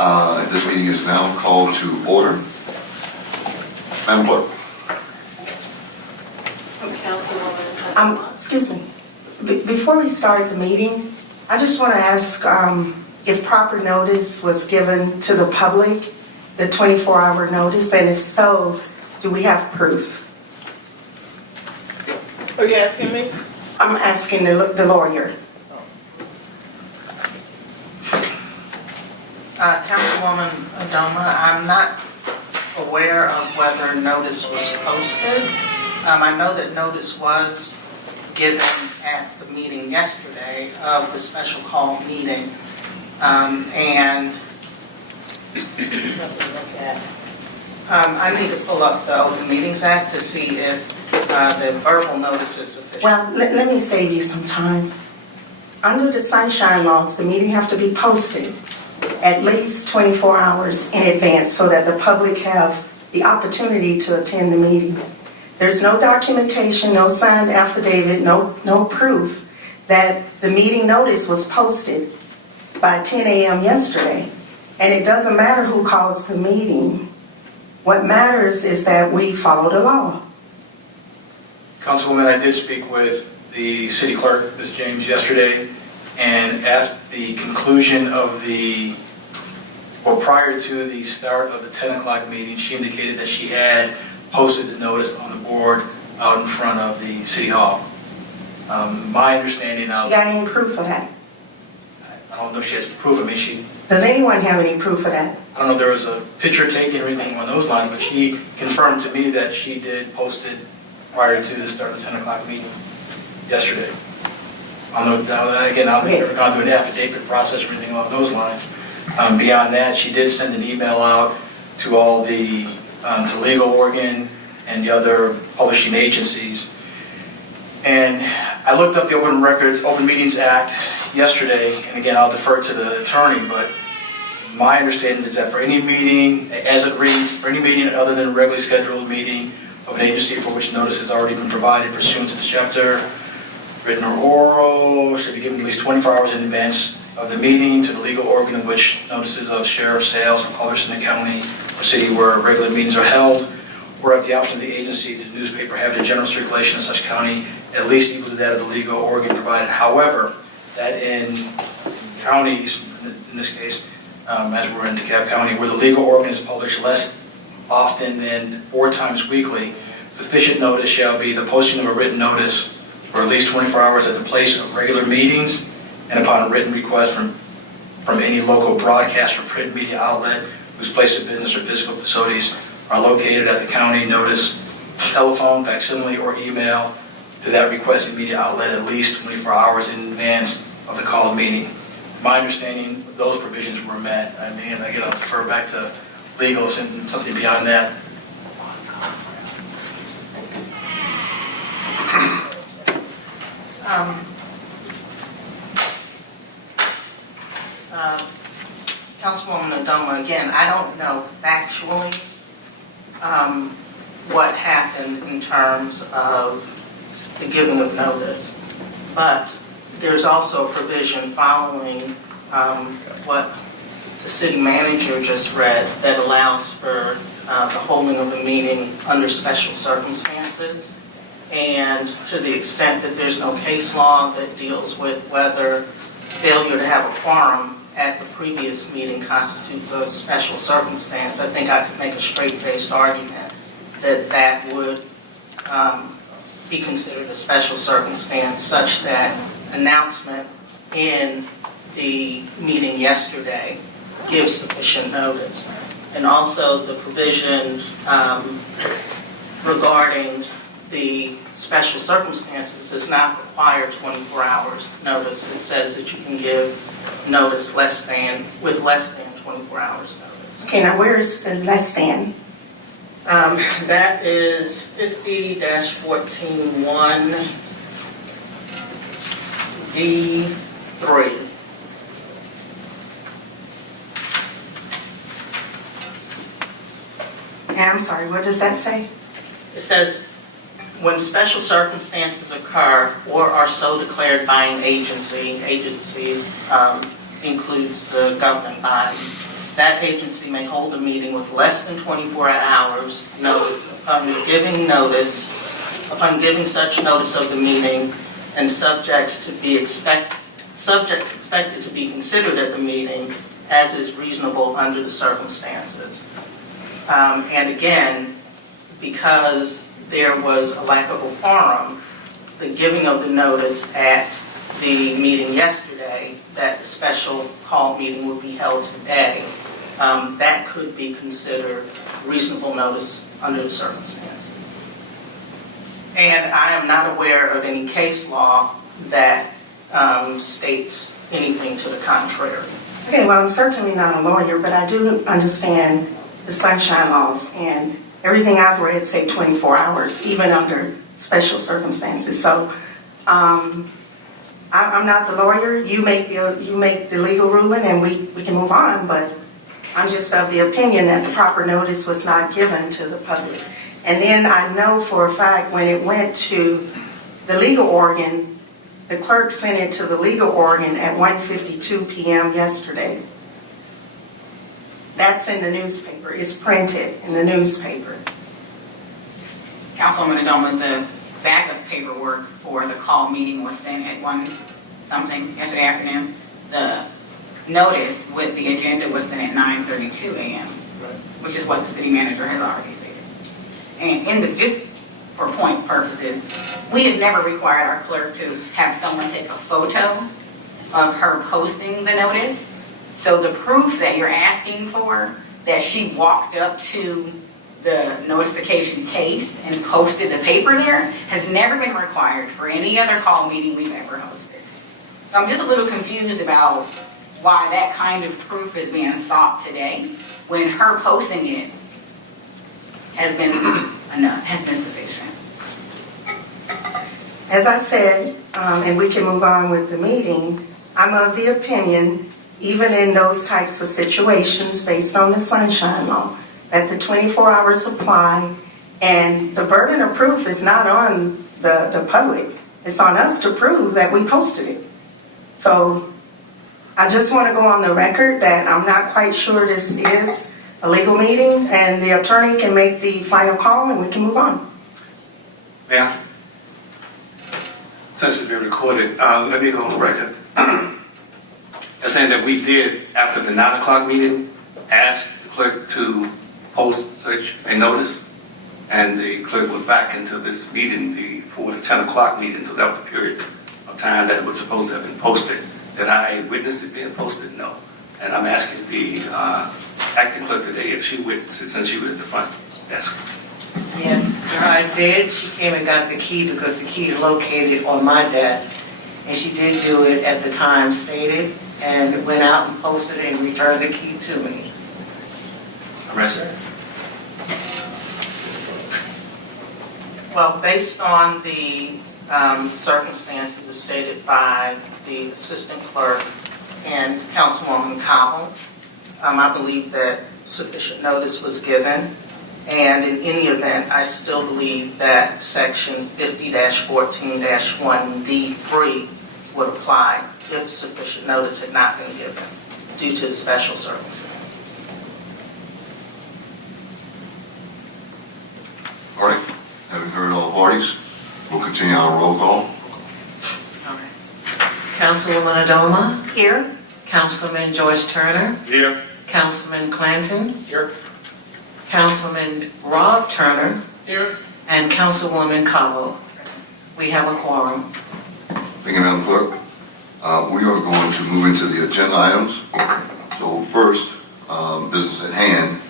This meeting is now called to order. Madam Clerk. Excuse me. Before we start the meeting, I just want to ask if proper notice was given to the public, the 24-hour notice, and if so, do we have proof? Are you asking me? I'm asking the lawyer. Councilwoman Adoma, I'm not aware of whether notice was posted. I know that notice was given at the meeting yesterday of the special call meeting. And let me look at, I need to pull up the Open Meetings Act to see if the verbal notice is sufficient. Well, let me save you some time. Under the sunshine laws, the meeting have to be posted at least 24 hours in advance so that the public have the opportunity to attend the meeting. There's no documentation, no signed affidavit, no proof that the meeting notice was posted by 10 a.m. yesterday. And it doesn't matter who calls the meeting. What matters is that we follow the law. Councilwoman, I did speak with the city clerk, Ms. James, yesterday, and at the conclusion of prior to the start of the 10 o'clock meeting, she indicated that she had posted the notice on the board out in front of the city hall. My understanding now, You got any proof of that? I don't know if she has proof of me. Does anyone have any proof of that? I don't know if there was a picture taken or anything along those lines, but she confirmed to me that she did post it prior to the start of the 10 o'clock meeting yesterday. I don't know, again, I don't think we've gone through an affidavit process or anything along those lines. Beyond that, she did send an email out to all the to Legal Oregon and the other publishing agencies. And I looked up the Open Meetings Act yesterday, and again, I'll defer to the attorney, but my understanding is that for any meeting, as it reads, for any meeting other than a regularly scheduled meeting of an agency for which notice has already been provided pursuant to this chapter, written or oral, should be given at least 24 hours in advance of the meeting to the legal organ in which notices of sheriff sales are published in the county or city where regular meetings are held, or at the option of the agency to newspaper having a general circulation in such county at least equal to that of the legal organ provided. However, that in counties, in this case, as we're in DeKalb County, where the legal organ is published less often than 4 times weekly, sufficient notice shall be the posting of a written notice for at least 24 hours at the place of regular meetings and upon a written request from any local broadcast or print media outlet whose place of business or physical facilities are located at the county notice, telephone, facsimile, or email to that requested media outlet at least 24 hours in advance of the called meeting. My understanding, those provisions were met. I mean, again, I'll defer back to legal, something beyond that. Councilwoman Adoma, again, I don't know factually what happened in terms of the giving of notice, but there's also a provision following what the city manager just read that allows for the holding of a meeting under special circumstances. And to the extent that there's no case law that deals with whether failure to have a quorum at the previous meeting constitutes a special circumstance, I think I could make a straight-faced argument that that would be considered a special circumstance such that announcement in the meeting yesterday gives sufficient notice. And also the provision regarding the special circumstances does not require 24 hours notice. It says that you can give notice with less than 24 hours notice. Okay, now where is the less than? That is 50-14-1 D3. I'm sorry, what does that say? It says, when special circumstances occur or are so declared by an agency includes the governing body, that agency may hold a meeting with less than 24 hours notice upon giving such notice of the meeting and subjects expected to be considered at the meeting as is reasonable under the circumstances. And again, because there was a lack of a quorum, the giving of the notice at the meeting yesterday that the special call meeting would be held today, that could be considered reasonable notice under the circumstances. And I am not aware of any case law that states anything to the contrary. Okay, well, I'm certainly not a lawyer, but I do understand the sunshine laws, and everything I've read say 24 hours, even under special circumstances. So I'm not the lawyer. You make the legal ruling, and we can move on, but I'm just of the opinion that the proper notice was not given to the public. And then I know for a fact when it went to the legal organ, the clerk sent it to the legal organ at 1:52 p.m. yesterday. That's in the newspaper. It's printed in the newspaper. Councilwoman Adoma, the backup paperwork for the call meeting was sent at 1-something yesterday afternoon. The notice with the agenda was sent at 9:32 a.m., which is what the city manager has already stated. And just for point purposes, we have never required our clerk to have someone take a photo of her posting the notice. So the proof that you're asking for, that she walked up to the notification case and posted the paper there, has never been required for any other call meeting we've ever hosted. So I'm just a little confused about why that kind of proof is being sought today when her posting it has been enough, has been sufficient. As I said, and we can move on with the meeting, I'm of the opinion, even in those types of situations based on the sunshine law, that the 24 hours apply, and the burden of proof is not on the public. It's on us to prove that we posted it. So I just want to go on the record that I'm not quite sure this is a legal meeting, and the attorney can make the final call and we can move on. Yeah. Since it's been recorded, let me go on the record. As saying that we did, after the 9 o'clock meeting, ask the clerk to post such a notice, and the clerk was back into this meeting for the 10 o'clock meeting, so that was the period of time that it was supposed to have been posted. Did I witness it being posted? No. And I'm asking the acting clerk today if she witnessed it since she was at the front desk. Yes, sir, I did. She came and got the key because the key is located on my desk. And she did do it at the time stated and went out and posted it and returned the key to me. Arrested? Well, based on the circumstances as stated by the assistant clerk and Councilwoman Cowell, I believe that sufficient notice was given. And in any event, I still believe that Section 50-14-1D3 would apply if sufficient notice had not been given due to the special circumstances. All right, having heard all parties, we'll continue our roll call. Councilwoman Adoma, Here? Councilman George Turner, Here. Councilman Clanton, Here. Councilman Rob Turner, Here. and Councilwoman Cabo. We have a quorum. Thank you, Madam Clerk. We are going to move into the agenda items. So first, business at hand.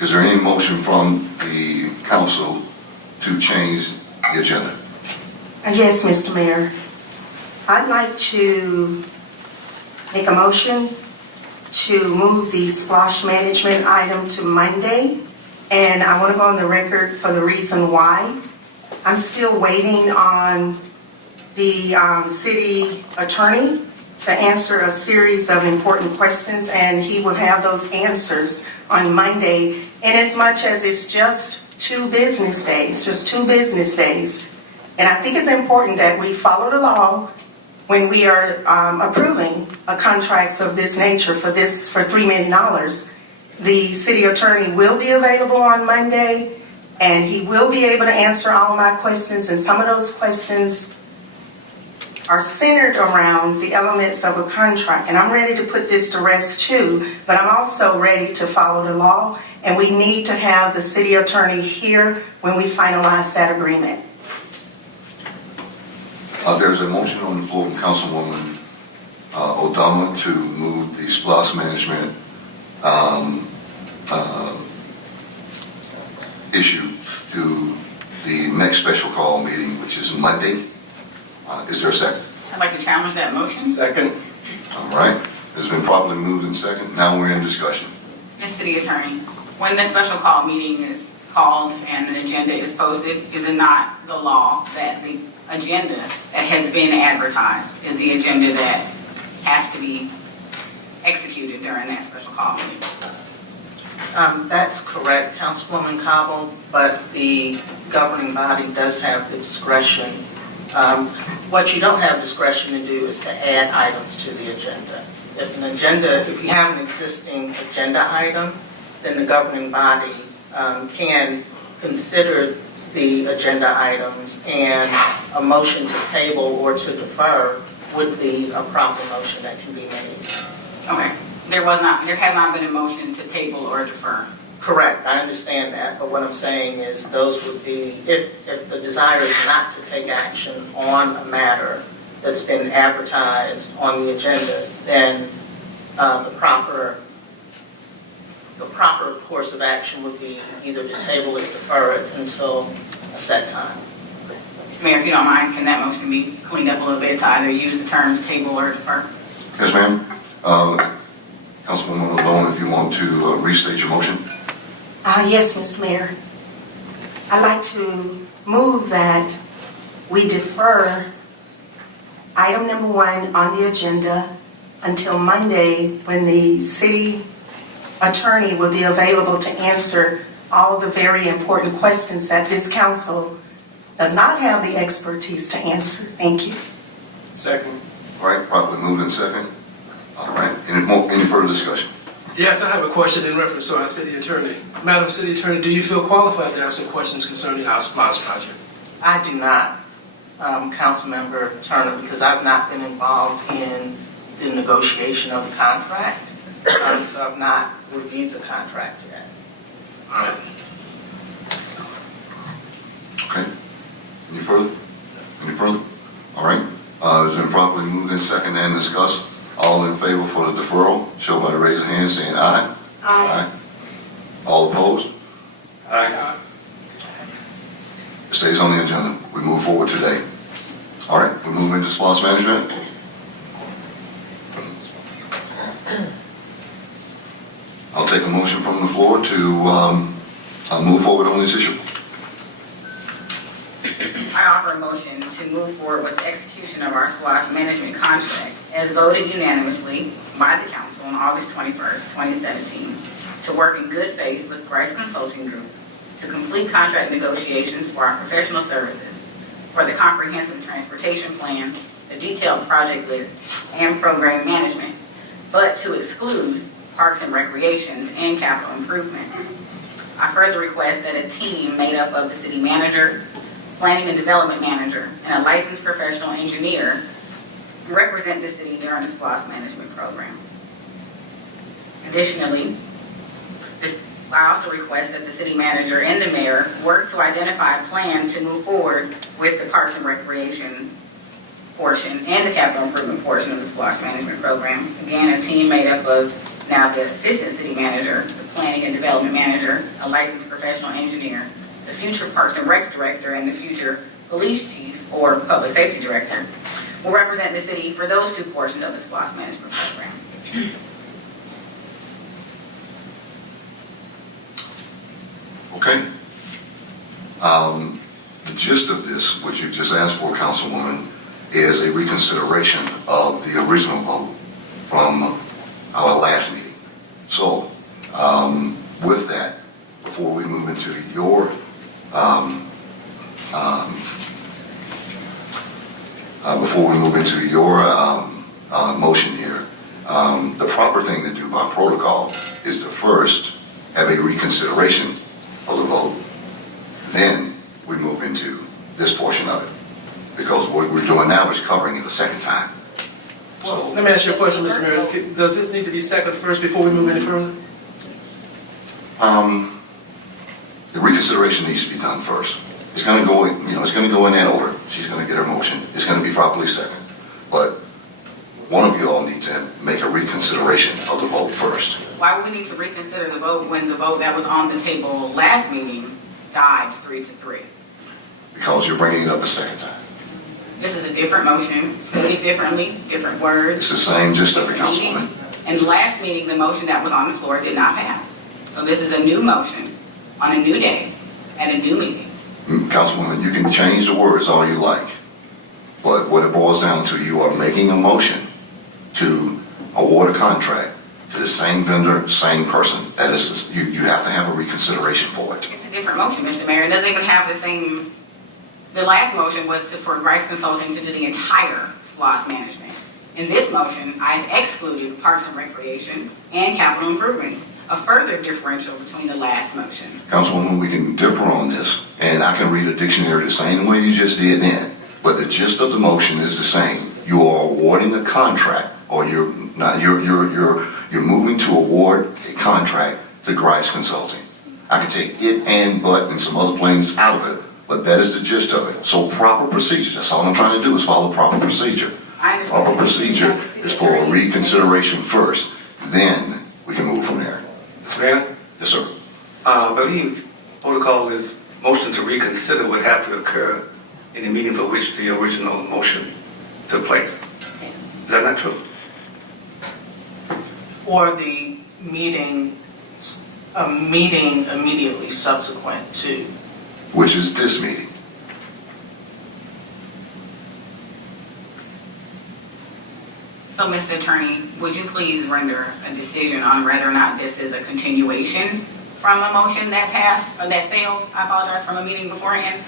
Is there any motion from the council to change the agenda? Yes, Mr. Mayor. I'd like to make a motion to move the SPLOST management item to Monday, and I want to go on the record for the reason why. I'm still waiting on the city attorney to answer a series of important questions, and he will have those answers on Monday. And as much as it's just 2 business days, and I think it's important that we follow the law when we are approving contracts of this nature for $3 million, the city attorney will be available on Monday, and he will be able to answer all my questions, and some of those questions are centered around the elements of a contract. And I'm ready to put this to rest too, but I'm also ready to follow the law, and we need to have the city attorney here when we finalize that agreement. There's a motion on the floor from Councilwoman O'Donnell to move the SPLOST management issue to the next special call meeting, which is Monday. Is there a second? I'd like to challenge that motion. Second. All right. It's been properly moved and second. Now we're in discussion. Ms. City Attorney, when the special call meeting is called and an agenda is posted, is it not the law that the agenda that has been advertised is the agenda that has to be executed during that special call meeting? That's correct, Councilwoman Cobble, but the governing body does have the discretion. What you don't have discretion to do is to add items to the agenda. If you have an existing agenda item, then the governing body can consider the agenda items, and a motion to table or to defer would be a proper motion that can be made. Okay. There has not been a motion to table or defer. Correct, I understand that, but what I'm saying is those would be, if the desire is not to take action on a matter that's been advertised on the agenda, then the proper course of action would be either to table or defer it until a set time. Mr. Mayor, if you don't mind, can that motion be cleaned up a little bit to either use the terms table or defer? Yes, ma'am. Councilwoman O'Donnell, if you want to restate your motion. Yes, Mr. Mayor. I'd like to move that we defer item number 1 on the agenda until Monday, when the city attorney will be available to answer all the very important questions that this council does not have the expertise to answer. Thank you. Second. All right, properly moved and second. All right, any further discussion? Yes, I have a question in reference to our city attorney. Madam City Attorney, do you feel qualified to answer questions concerning our SPLOST project? I do not, Councilmember Turner, because I've not been involved in the negotiation of the contract, so I've not reviewed the contract yet. All right. Okay. Any further? Any further? All right. It's been properly moved and second and discussed. All in favor for the deferral, show by the raise of hand saying aye. Aye. All opposed? Aye. It stays on the agenda. We move forward today. All right, we move into SPLOST management. I'll take a motion from the floor to move forward on this issue. I offer a motion to move forward with the execution of our SPLOST management contract as voted unanimously by the council on August 21st, 2017, to work in good faith with Grice Consulting Group to complete contract negotiations for our professional services for the comprehensive transportation plan, the detailed project list, and program management, but to exclude parks and recreations and capital improvement. I further request that a team made up of the city manager, planning and development manager, and a licensed professional engineer represent the city during the SPLOST management program. Additionally, I also request that the city manager and the mayor work to identify a plan to move forward with the parks and recreation portion and the capital improvement portion of the SPLOST management program. Again, a team made up of now the assistant city manager, the planning and development manager, a licensed professional engineer, the future Parks and Recs director, and the future police chief or public safety director will represent the city for those two portions of the SPLOST management program. Okay. The gist of this, what you just asked for, Councilwoman, is a reconsideration of the original vote from our last meeting. So, with that, before we move into your before we move into your motion here, the proper thing to do by protocol is to first have a reconsideration of the vote. Then we move into this portion of it. Because what we're doing now is covering it a second time. So, Let me ask you a question, Mr. Mayor. Does this need to be seconded first before we move any further? the reconsideration needs to be done first. It's going to go, it's going to go in that order. She's going to get her motion. It's going to be properly seconded. But one of you all need to make a reconsideration of the vote first. Why would we need to reconsider the vote when the vote that was on the table last meeting died 3-3? Because you're bringing it up a second time. This is a different motion, stated differently, different words. It's the same gist of it, different meaning. Councilwoman. And last meeting, the motion that was on the floor did not pass. So this is a new motion on a new day at a new meeting. Councilwoman, you can change the words all you like. But what it boils down to, you are making a motion to award a contract to the same vendor, same person. That is, you have to have a reconsideration for it. It's a different motion, Mr. Mayor. It doesn't even have the same. The last motion was for Grice Consulting to do the entire SPLOST management. In this motion, I've excluded Parks and Recreation and capital improvements, a further differential between the last motion. Councilwoman, we can differ on this, and I can read a dictionary the same way you just did then. But the gist of the motion is the same. You are awarding a contract, or you're moving to award a contract to Grice Consulting. I can take it and but and some other things out of it, but that is the gist of it. So proper procedure. That's all I'm trying to do is follow proper procedure. Proper procedure is for a reconsideration first, then we can move from there. Mr. Mayor, Yes, sir. I believe protocol is motion to reconsider would have to occur in the meeting for which the original motion took place. Is that not true? Or the meeting, a meeting immediately subsequent to. Which is this meeting. So, Mr. Attorney, would you please render a decision on whether or not this is a continuation from a motion that passed, or that failed, I apologize, from a meeting beforehand?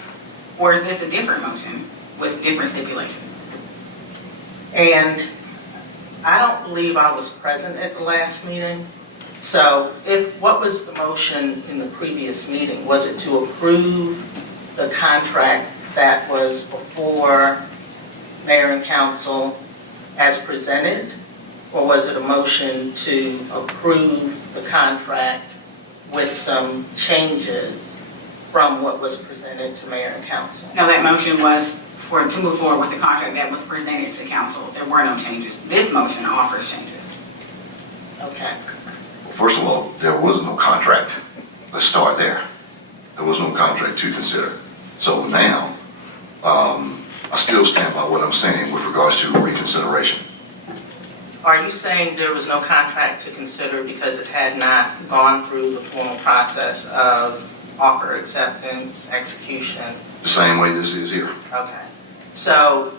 Or is this a different motion with different stipulations? And I don't believe I was present at the last meeting. So what was the motion in the previous meeting? Was it to approve the contract that was before mayor and council as presented? Or was it a motion to approve the contract with some changes from what was presented to mayor and council? No, that motion was to move forward with the contract that was presented to council. There were no changes. This motion offers changes. Okay. Well, first of all, there was no contract. Let's start there. There was no contract to consider. So now, I still stand by what I'm saying with regards to reconsideration. Are you saying there was no contract to consider because it had not gone through the formal process of offer acceptance, execution? The same way this is here. Okay. So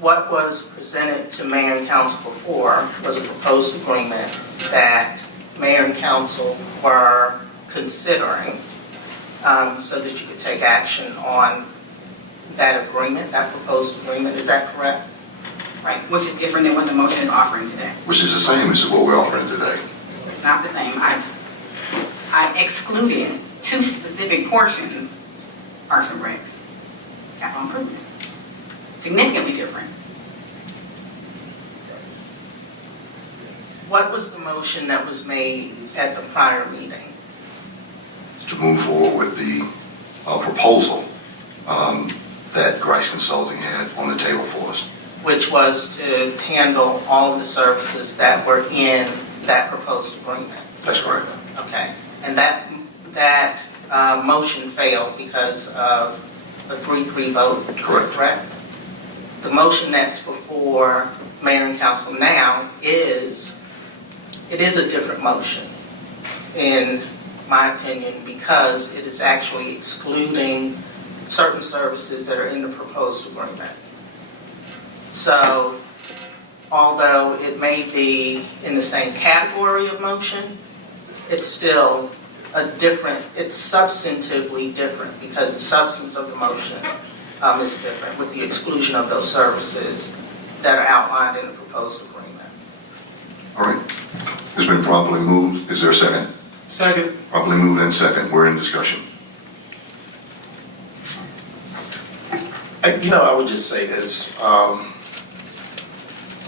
what was presented to mayor and council before was a proposed agreement that mayor and council were considering so that you could take action on that agreement, that proposed agreement. Is that correct? Right, which is different than what the motion is offering today. Which is the same as what we're offering today. It's not the same. I've excluded two specific portions, Parks and Recs, capital improvement. Significantly different. What was the motion that was made at the prior meeting? To move forward with the proposal that Grice Consulting had on the table for us. Which was to handle all of the services that were in that proposed agreement. That's correct. Okay. And that motion failed because of a 3-3 vote. Correct. The motion that's before mayor and council now is a different motion, in my opinion, because it is actually excluding certain services that are in the proposed agreement. So, although it may be in the same category of motion, it's still it's substantively different because the substance of the motion is different, with the exclusion of those services that are outlined in the proposed agreement. All right. It's been properly moved. Is there a second? Second. Properly moved and second. We're in discussion. I would just say this,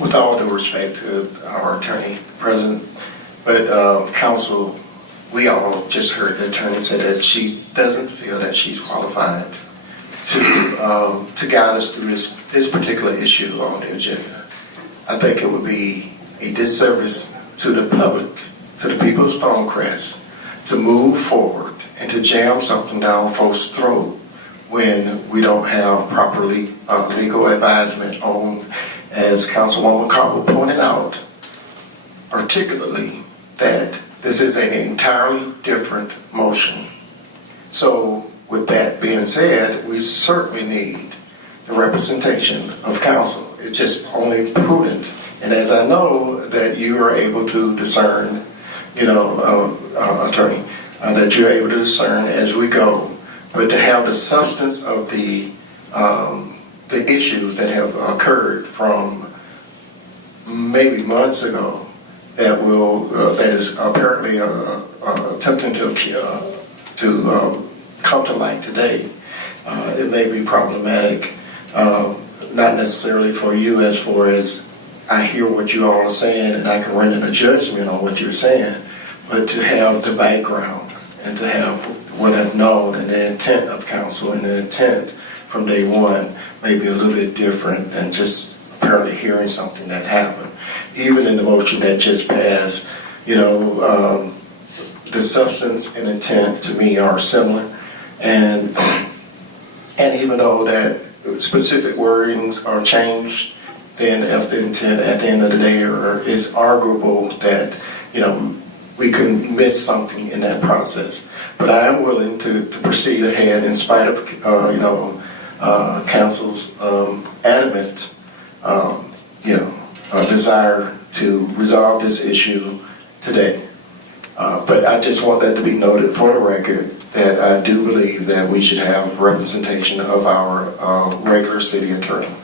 with all due respect to our attorney present, but counsel, we all just heard the attorney say that she doesn't feel that she's qualified to guide us through this particular issue on the agenda. I think it would be a disservice to the public, to the people of Stonecrest, to move forward and to jam something down folks' throat when we don't have properly legal advisement on, as Councilwoman Carver pointed out articulately, that this is an entirely different motion. So with that being said, we certainly need the representation of counsel. It's just only prudent. And as I know that you are able to discern, attorney, that you're able to discern as we go, but to have the substance of the issues that have occurred from maybe months ago that is apparently attempting to come to light today, it may be problematic, not necessarily for you as far as I hear what you all are saying and I can render a judgment on what you're saying, but to have the background and to have what I've known and the intent of counsel and the intent from day one may be a little bit different than just apparently hearing something that happened. Even in the motion that just passed, the substance and intent to me are similar, and even though that specific wordings are changed, then if the intent at the end of the day is arguable that we can miss something in that process. But I am willing to proceed ahead in spite of council's adamant desire to resolve this issue today. But I just want that to be noted for the record that I do believe that we should have representation of our regular city attorney.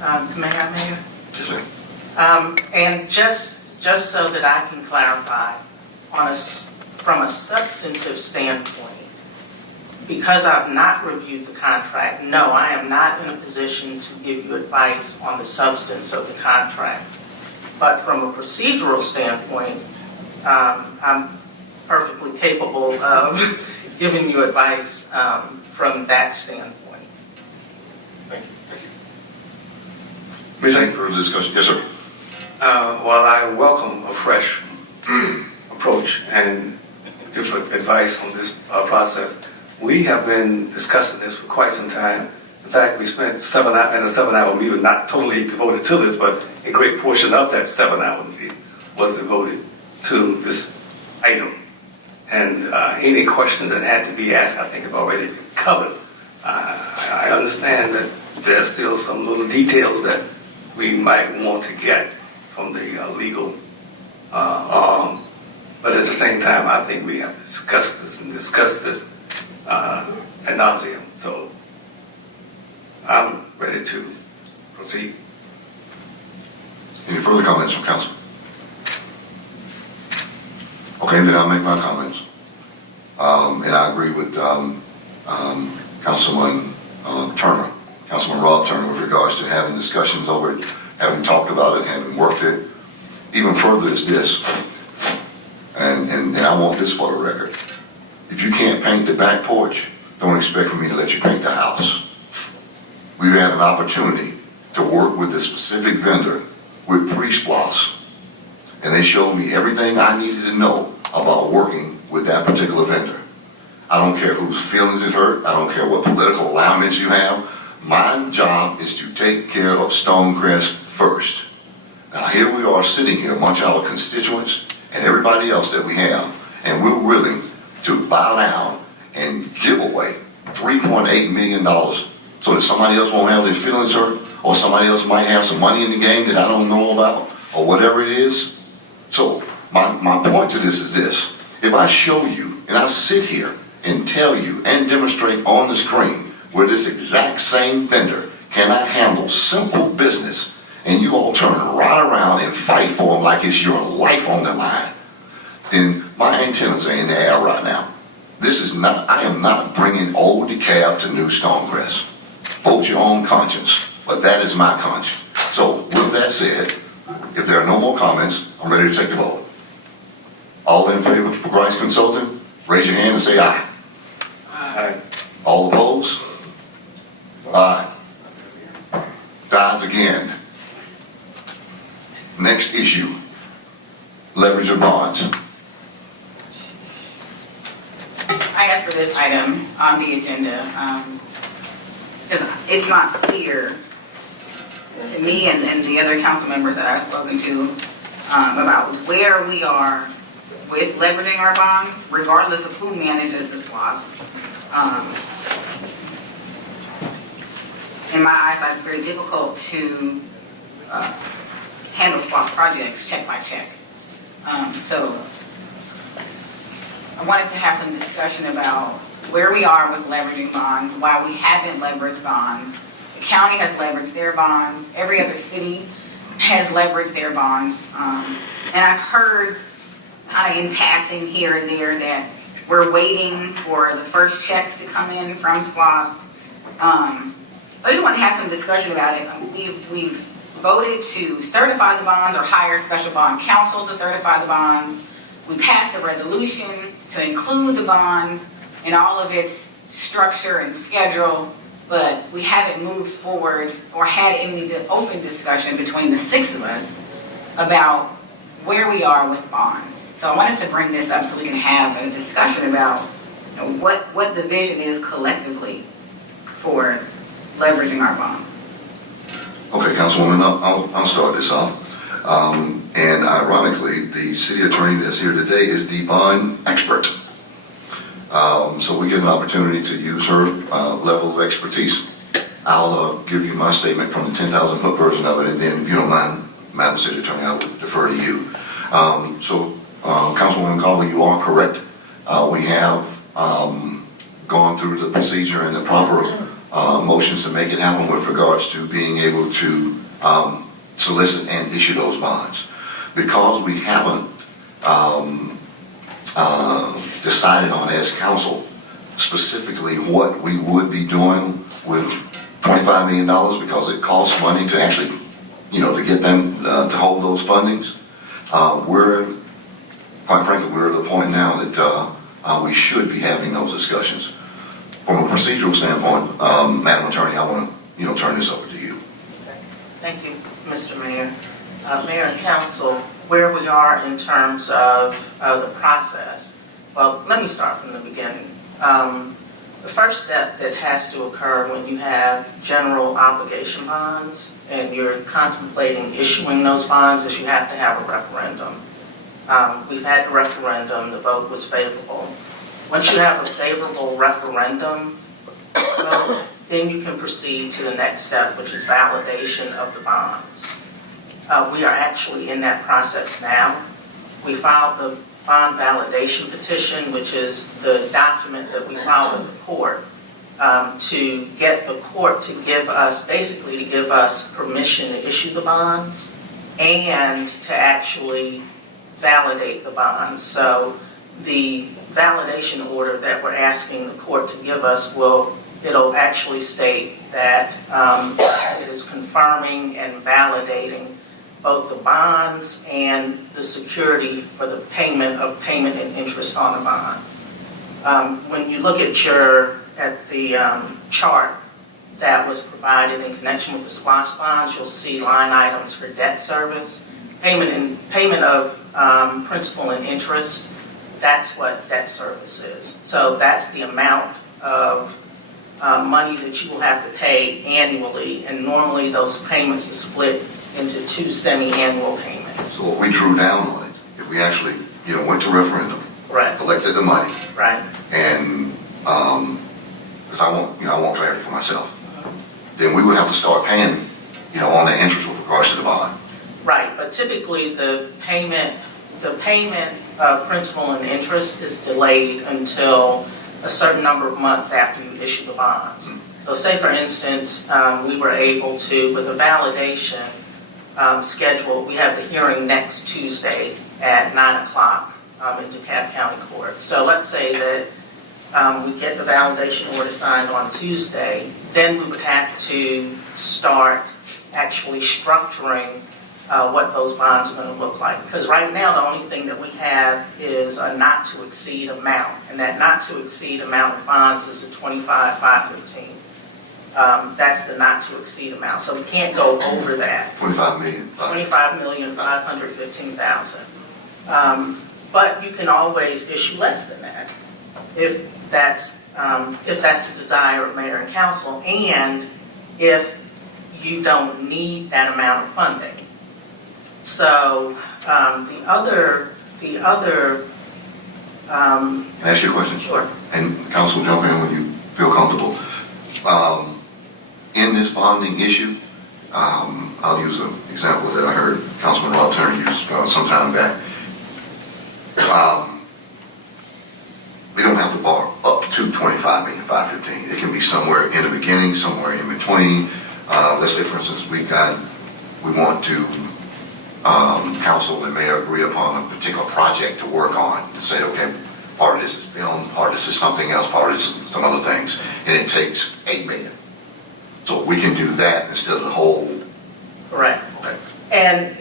May I, Mayor? Yes, ma'am. And just so that I can clarify, from a substantive standpoint, because I've not reviewed the contract, no, I am not in a position to give you advice on the substance of the contract. But from a procedural standpoint, I'm perfectly capable of giving you advice from that standpoint. Thank you. Any further discussion? Yes, sir. While I welcome a fresh approach and different advice on this process, we have been discussing this for quite some time. In fact, we spent 7 hours, and a 7-hour meeting, not totally devoted to this, but a great portion of that 7-hour meeting was devoted to this item. And any questions that had to be asked, I think have already been covered. I understand that there's still some little details that we might want to get from the legal arm, but at the same time, I think we have to discuss this ad nauseum. So I'm ready to proceed. Any further comments from council? Okay, then I'll make my comments. And I agree with Councilman Turner, Councilman Rob Turner, with regards to having discussions over it, having talked about it, having worked it. Even further is this, and I want this for the record. If you can't paint the back porch, don't expect for me to let you paint the house. We've had an opportunity to work with the specific vendor with SPLOST, and they showed me everything I needed to know about working with that particular vendor. I don't care whose feelings it hurt. I don't care what political alignments you have. My job is to take care of Stonecrest first. Now here we are sitting here amongst our constituents and everybody else that we have, and we're willing to bow down and give away $3.8 million so that somebody else won't have their feelings hurt, or somebody else might have some money in the game that I don't know about, or whatever it is. So my point to this is this. If I show you and I sit here and tell you and demonstrate on the screen where this exact same vendor cannot handle simple business, and you all turn right around and fight for them like it's your life on the line, then my antennas are in the air right now. I am not bringing old DeKalb to new Stonecrest. Vote your own conscience, but that is my conscience. So with that said, if there are no more comments, I'm ready to take the vote. All in favor for Grice Consulting, raise your hand and say aye. Aye. All opposed? Aye. Dies again. Next issue, leverage of bonds. I asked for this item on the agenda because it's not clear to me and the other council members that I've spoken to about where we are with leveraging our bonds, regardless of who manages the SPLOST. In my eyesight, it's very difficult to handle SPLOST projects check by check. So I wanted to have some discussion about where we are with leveraging bonds, why we haven't leveraged bonds. The county has leveraged their bonds. Every other city has leveraged their bonds. And I've heard kind of in passing here and there that we're waiting for the first check to come in from SPLOST. So I just want to have some discussion about it. We've voted to certify the bonds or hire a special bond counsel to certify the bonds. We passed a resolution to include the bonds in all of its structure and schedule, but we haven't moved forward or had any open discussion between the six of us about where we are with bonds. So I wanted to bring this up so we can have a discussion about what the vision is collectively for leveraging our bond. Okay, Councilwoman, I'll start this off. And ironically, the city attorney that's here today is the bond expert. So we get an opportunity to use her level of expertise. I'll give you my statement from the 10,000-foot version of it, and then if you don't mind, Madam City Attorney, I would defer to you. Councilwoman Conley, you are correct. We have gone through the procedure and the proper motions to make it happen with regards to being able to solicit and issue those bonds. Because we haven't decided on as council specifically what we would be doing with $25 million, because it costs money to actually, to get them to hold those fundings. Quite frankly, we're at the point now that we should be having those discussions. From a procedural standpoint, Madam Attorney, I want to, turn this over to you. Thank you, Mr. Mayor. Mayor and Council, where we are in terms of the process. Well, let me start from the beginning. The first step that has to occur when you have general obligation bonds and you're contemplating issuing those bonds is you have to have a referendum. We've had the referendum, the vote was favorable. Once you have a favorable referendum vote, then you can proceed to the next step, which is validation of the bonds. We are actually in that process now. We filed the bond validation petition, which is the document that we filed with the court to get the court to give us permission to issue the bonds and to actually validate the bonds. So the validation order that we're asking the court to give us it'll actually state that it is confirming and validating both the bonds and the security for the payment and interest on the bonds. When you look at the chart that was provided in connection with the SPLOST bonds, you'll see line items for debt service, payment of principal and interest. That's what debt service is. So that's the amount of money that you will have to pay annually, and normally those payments are split into two semi-annual payments. So if we drew down on it, if we actually, went to referendum, Right. collected the money, Right. and because I want clarity for myself, then we would have to start paying, on the interest with regards to the bond. Right, but typically the payment of principal and interest is delayed until a certain number of months after you issue the bonds. So say for instance, we were able to, with a validation schedule, we have the hearing next Tuesday at 9 o'clock in DeKalb County Court. So let's say that we get the validation order signed on Tuesday, then we would have to start actually structuring what those bonds are going to look like. Because right now, the only thing that we have is a not to exceed amount, and that not to exceed amount of bonds is the 25,515. That's the not to exceed amount. So we can't go over that. 25 million. 25,515,000. But you can always issue less than that if that's the desire of mayor and council, and if you don't need that amount of funding. So the other. Can I ask you a question? Sure. And council, jump in when you feel comfortable. In this bonding issue, I'll use an example that I heard Councilman Rob Turner use some time back. We don't have to borrow up to $25,515,000. It can be somewhere in the beginning, somewhere in between. Let's say, for instance, we want to, council and mayor agree upon a particular project to work on and say, okay, part of this is film, part of this is something else, part of this is some other things, and it takes $8 million. So we can do that instead of the whole. Correct. Okay. And,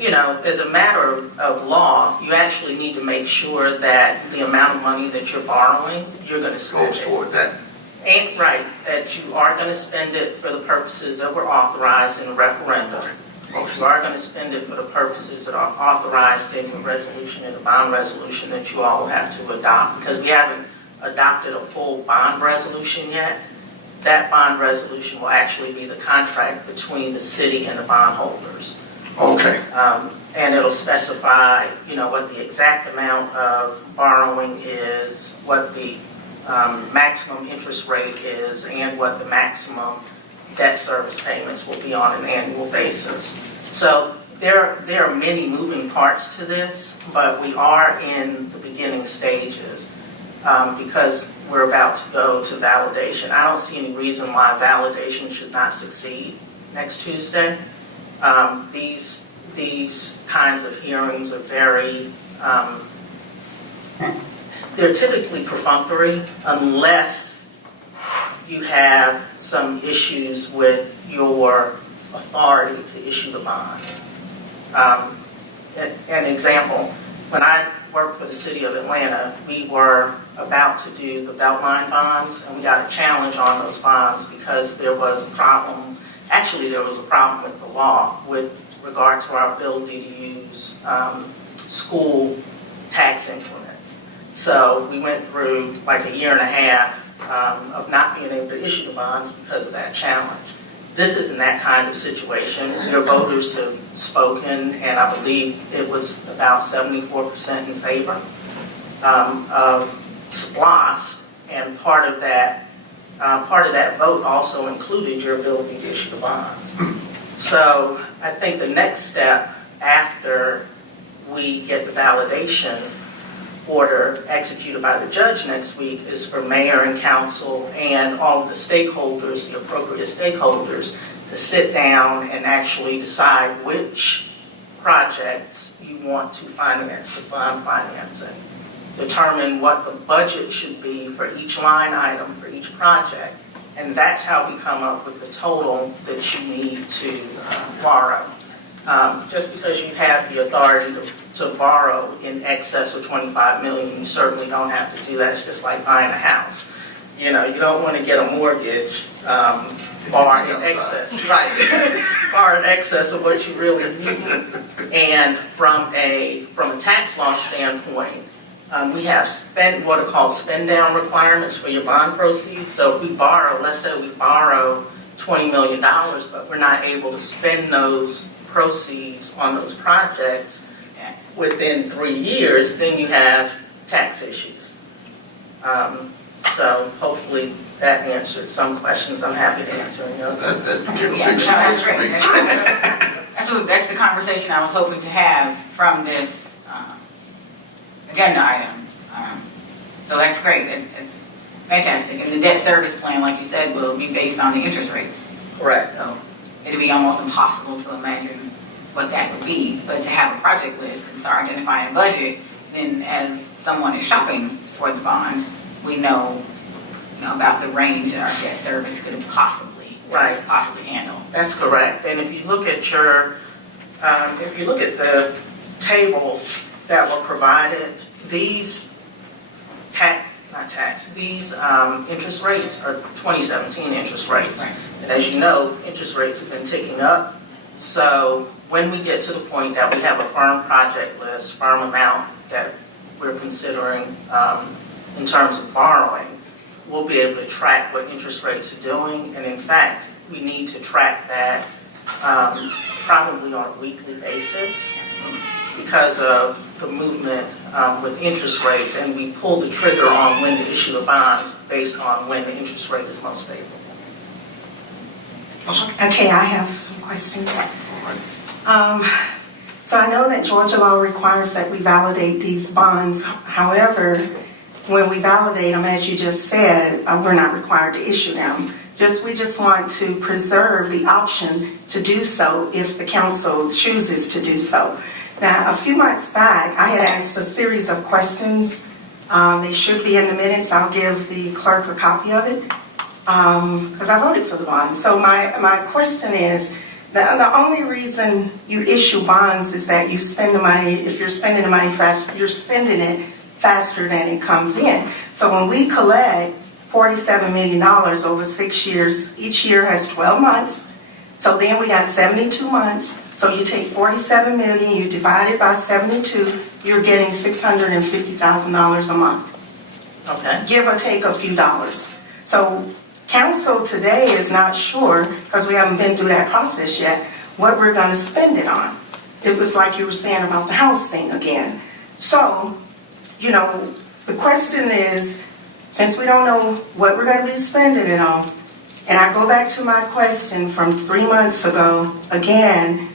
as a matter of law, you actually need to make sure that the amount of money that you're borrowing, you're going to spend Goes it. toward that. And, right, that you are going to spend it for the purposes that were authorized in the referendum. You are going to spend it for the purposes that are authorized in the resolution, in the bond resolution that you all will have to adopt. Because we haven't adopted a full bond resolution yet. That bond resolution will actually be the contract between the city and the bondholders. Okay. And it'll specify, what the exact amount of borrowing is, what the maximum interest rate is, and what the maximum debt service payments will be on an annual basis. So there are many moving parts to this, but we are in the beginning stages because we're about to go to validation. I don't see any reason why validation should not succeed next Tuesday. These kinds of hearings are very, they're typically perfunctory unless you have some issues with your authority to issue the bonds. An example, when I worked for the city of Atlanta, we were about to do the Beltline bonds, and we got a challenge on those bonds because there was a problem. Actually, there was a problem with the law with regard to our ability to use school tax increments. So we went through like a year and a half of not being able to issue the bonds because of that challenge. This isn't that kind of situation. Your voters have spoken, and I believe it was about 74% in favor of SPLOST, and part of that vote also included your ability to issue the bonds. So I think the next step after we get the validation order executed by the judge next week is for mayor and council and all of the stakeholders, the appropriate stakeholders, to sit down and actually decide which projects you want to finance with bond financing. Determine what the budget should be for each line item for each project. And that's how we come up with the total that you need to borrow. Just because you have the authority to borrow in excess of $25 million, you certainly don't have to do that. It's just like buying a house. You don't want to get a mortgage bar in excess, right? Bar in excess of what you really need. And from a tax law standpoint, we have what are called spend down requirements for your bond proceeds. So if we borrow, let's say we borrow $20 million, but we're not able to spend those proceeds on those projects within 3 years, then you have tax issues. So hopefully that answered some questions. I'm happy to answer any others. That's great. That's the conversation I was hoping to have from this agenda item. So that's great. Fantastic. And the debt service plan, like you said, will be based on the interest rates. Correct. So it'd be almost impossible to imagine what that would be. But to have a project list and start identifying a budget, then as someone is shopping for the bond, we know, about the range that our debt service could possibly handle. That's correct. And if you look at the tables that were provided, these interest rates are 2017 interest rates. Right. And as you know, interest rates have been ticking up. So when we get to the point that we have a firm project list, firm amount that we're considering in terms of borrowing, we'll be able to track what interest rates are doing. And in fact, we need to track that probably on a weekly basis because of the movement with interest rates, and we pull the trigger on when to issue the bonds based on when the interest rate is most favorable. Okay, I have some questions. So I know that Georgia law requires that we validate these bonds. However, when we validate them, as you just said, we're not required to issue them. We just want to preserve the option to do so if the council chooses to do so. Now, a few months back, I had asked a series of questions. They should be in the minutes. I'll give the clerk a copy of it because I voted for the bond. So my question is, the only reason you issue bonds is that you spend the money. If you're spending the money fast, you're spending it faster than it comes in. So when we collect $47 million over 6 years, each year has 12 months. So then we got 72 months. So you take $47 million, you divide it by 72, you're getting $650,000 a month. Okay. Give or take a few dollars. So council today is not sure, because we haven't been through that process yet, what we're going to spend it on. It was like you were saying about the house thing again. So, the question is, since we don't know what we're going to be spending it on, and I go back to my question from 3 months ago, again,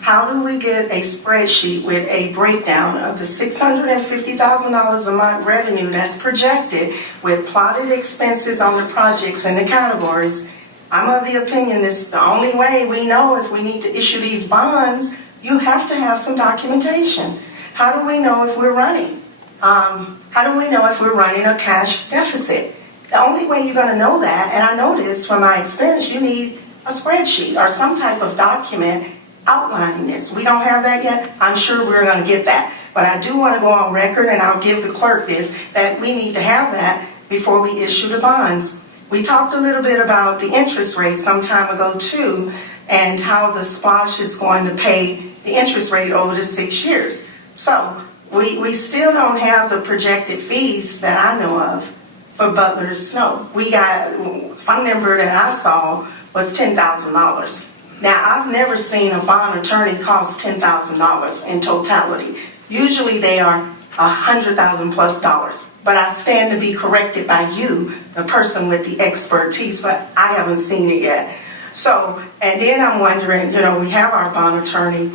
how do we get a spreadsheet with a breakdown of the $650,000 a month revenue that's projected with plotted expenses on the projects and the categories? I'm of the opinion this the only way we know if we need to issue these bonds, you have to have some documentation. How do we know if we're running? How do we know if we're running a cash deficit? The only way you're going to know that, and I know this from my experience, you need a spreadsheet or some type of document outlining this. We don't have that yet. I'm sure we're going to get that. But I do want to go on record, and I'll give the clerk this, that we need to have that before we issue the bonds. We talked a little bit about the interest rate some time ago, too, and how the SPLOST is going to pay the interest rate over the 6 years. So we still don't have the projected fees that I know of for Butler Snow. We got some number that I saw was $10,000. Now, I've never seen a bond attorney cost $10,000 in totality. Usually they are $100,000 plus dollars. But I stand to be corrected by you, the person with the expertise, but I haven't seen it yet. So, and then I'm wondering, we have our bond attorney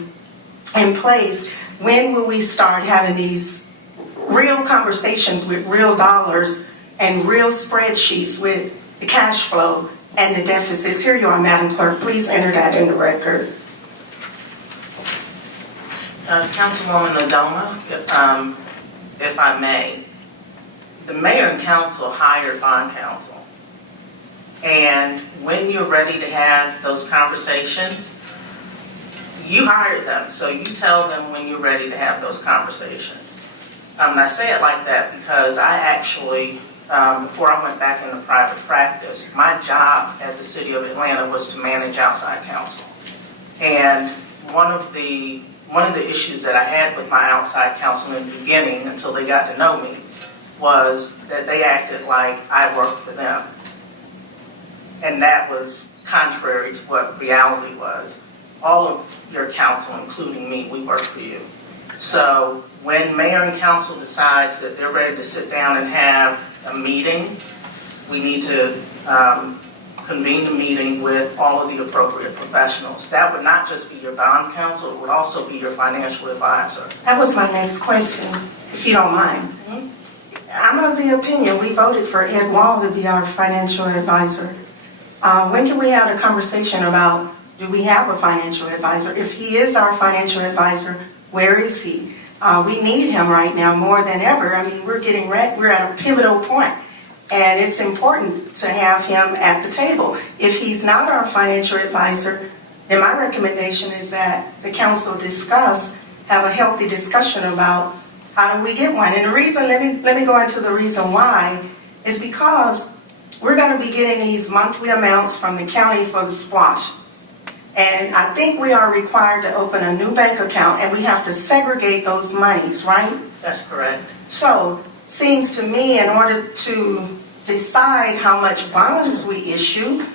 in place. When will we start having these real conversations with real dollars and real spreadsheets with the cash flow and the deficits? Here you are, Madam Clerk. Please enter that in the record. Councilwoman Adoma, if I may, the mayor and council hired bond counsel. And when you're ready to have those conversations, you hired them, so you tell them when you're ready to have those conversations. I say it like that because I actually, before I went back into private practice, my job at the City of Atlanta was to manage outside counsel. And one of the issues that I had with my outside counsel in the beginning, until they got to know me, was that they acted like I worked for them. And that was contrary to what reality was. All of your counsel, including me, we work for you. So when mayor and council decides that they're ready to sit down and have a meeting, we need to convene the meeting with all of the appropriate professionals. That would not just be your bond counsel, it would also be your financial advisor. That was my next question, if you don't mind. I'm of the opinion, we voted for Ed Wall to be our financial advisor. When can we have a conversation about, do we have a financial advisor? If he is our financial advisor, where is he? We need him right now more than ever. I mean, we're at a pivotal point, and it's important to have him at the table. If he's not our financial advisor, then my recommendation is that the council have a healthy discussion about how do we get one. And the reason, let me go into the reason why, is because we're going to be getting these monthly amounts from the county for the SPLOST. And I think we are required to open a new bank account, and we have to segregate those monies, right? That's correct. So, seems to me, in order to decide how much bonds we issue,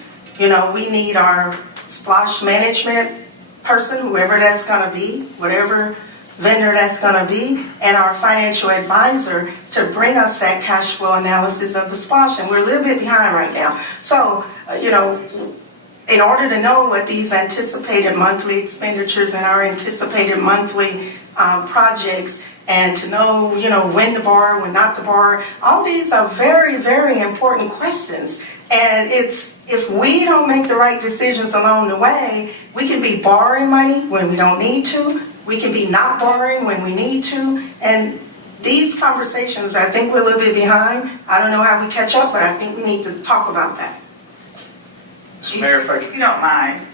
we need our SPLOST management person, whoever that's going to be, whatever vendor that's going to be, and our financial advisor to bring us that cash flow analysis of the SPLOST. And we're a little bit behind right now. So, in order to know what these anticipated monthly expenditures and our anticipated monthly projects, and to know, when to borrow, when not to borrow, all these are very, very important questions. And if we don't make the right decisions along the way, we can be borrowing money when we don't need to. We can be not borrowing when we need to. And these conversations, I think we're a little bit behind. I don't know how we catch up, but I think we need to talk about that. Mr. Mayor, if I If could, you don't mind,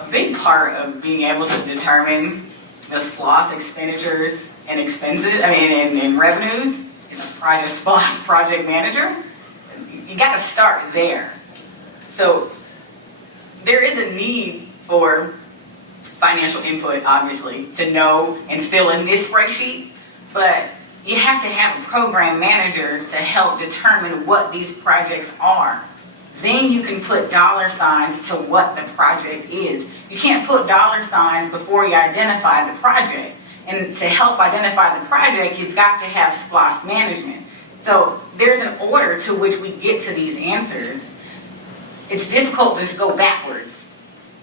a big part of being able to determine the SPLOST expenditures and expenses, and revenues, is a SPLOST project manager. You got to start there. So there is a need for financial input, obviously, to know and fill in this spreadsheet, but you have to have a program manager to help determine what these projects are. Then you can put dollar signs to what the project is. You can't put dollar signs before you identify the project. And to help identify the project, you've got to have SPLOST management. So there's an order to which we get to these answers. It's difficult to just go backwards.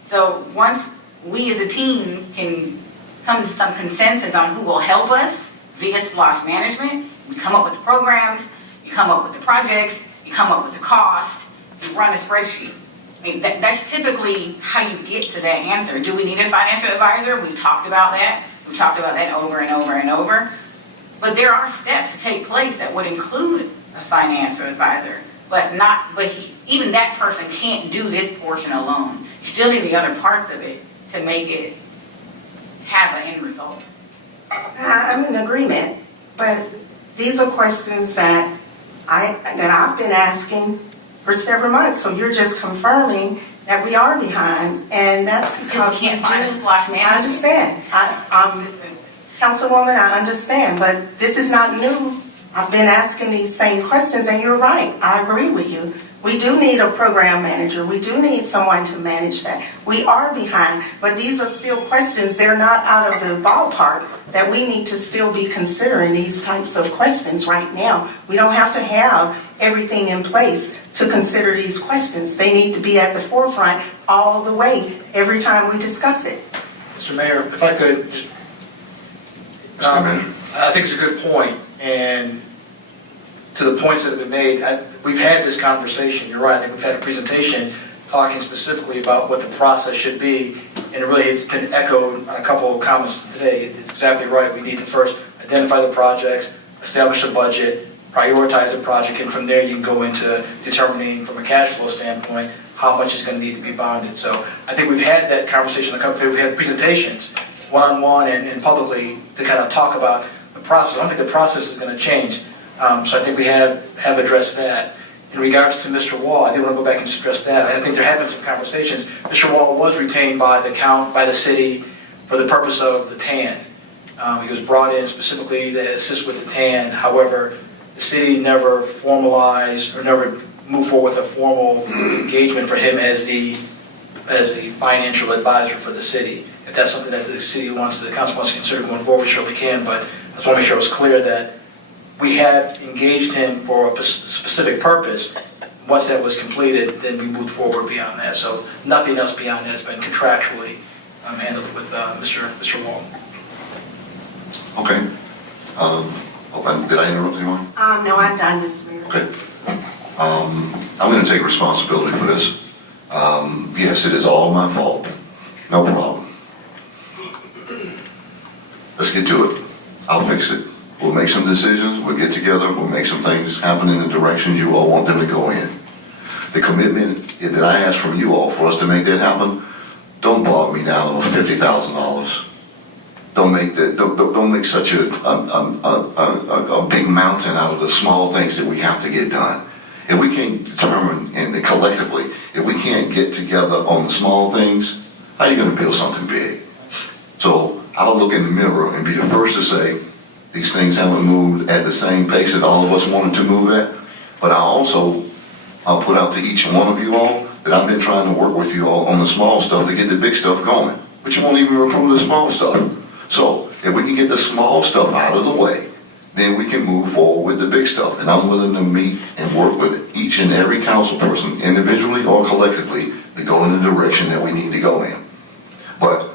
So once we as a team can come to some consensus on who will help us via SPLOST management, we come up with the programs, you come up with the projects, you come up with the cost, you run a spreadsheet. That's typically how you get to that answer. Do we need a financial advisor? We've talked about that. We've talked about that over and over and over. But there are steps to take place that would include a financial advisor. Even that person can't do this portion alone. You still need the other parts of it to make it have an end result. I'm in agreement, but these are questions that I've been asking for several months. So you're just confirming that we are behind, and that's because we can't find a SPLOST manager. I understand. Councilwoman, I understand, but this is not new. I've been asking these same questions, and you're right. I agree with you. We do need a program manager. We do need someone to manage that. We are behind, but these are still questions. They're not out of the ballpark that we need to still be considering these types of questions right now. We don't have to have everything in place to consider these questions. They need to be at the forefront all the way, every time we discuss it. Mr. Mayor, if I could just, Mr. Manager. I think it's a good point, and to the points that have been made, we've had this conversation. You're right. I think we've had a presentation talking specifically about what the process should be, and it really has been echoed on a couple of comments today. It's exactly right. We need to first identify the projects, establish a budget, prioritize the project, and from there you can go into determining from a cash flow standpoint how much is going to need to be bonded. So I think we've had that conversation a couple of we've had presentations one-on-one and publicly to kind of talk about the process. I don't think the process is going to change. So I think we have addressed that. In regards to Mr. Wall, I did want to go back and address that. I think there have been some conversations. Mr. Wall was retained by the city for the purpose of the TAN. He was brought in specifically to assist with the TAN. However, the city never formalized or never moved forward with a formal engagement for him as the financial advisor for the city. If that's something that the council wants to consider going forward, we surely can. But I just want to make sure it was clear that we have engaged him for a specific purpose. Once that was completed, then we moved forward beyond that. So nothing else beyond that has been contractually handled with Mr. Wall. Okay. Did I interrupt anyone? No, I'm done, Mr. Mayor. Okay. I'm going to take responsibility for this. Yes, it is all my fault. No problem. Let's get to it. I'll fix it. We'll make some decisions. We'll get together. We'll make some things happen in the directions you all want them to go in. The commitment that I ask from you all for us to make that happen, don't bog me down over $50,000. Don't make that. Don't make such a big mountain out of the small things that we have to get done. If we can't determine and collectively, if we can't get together on the small things, how are you going to build something big? So I'll look in the mirror and be the first to say these things haven't moved at the same pace that all of us wanted to move at. But I'll put out to each one of you all that I've been trying to work with you all on the small stuff to get the big stuff going. But you won't even approve the small stuff. So if we can get the small stuff out of the way, then we can move forward with the big stuff. And I'm willing to meet and work with each and every council person, individually or collectively, to go in the direction that we need to go in. But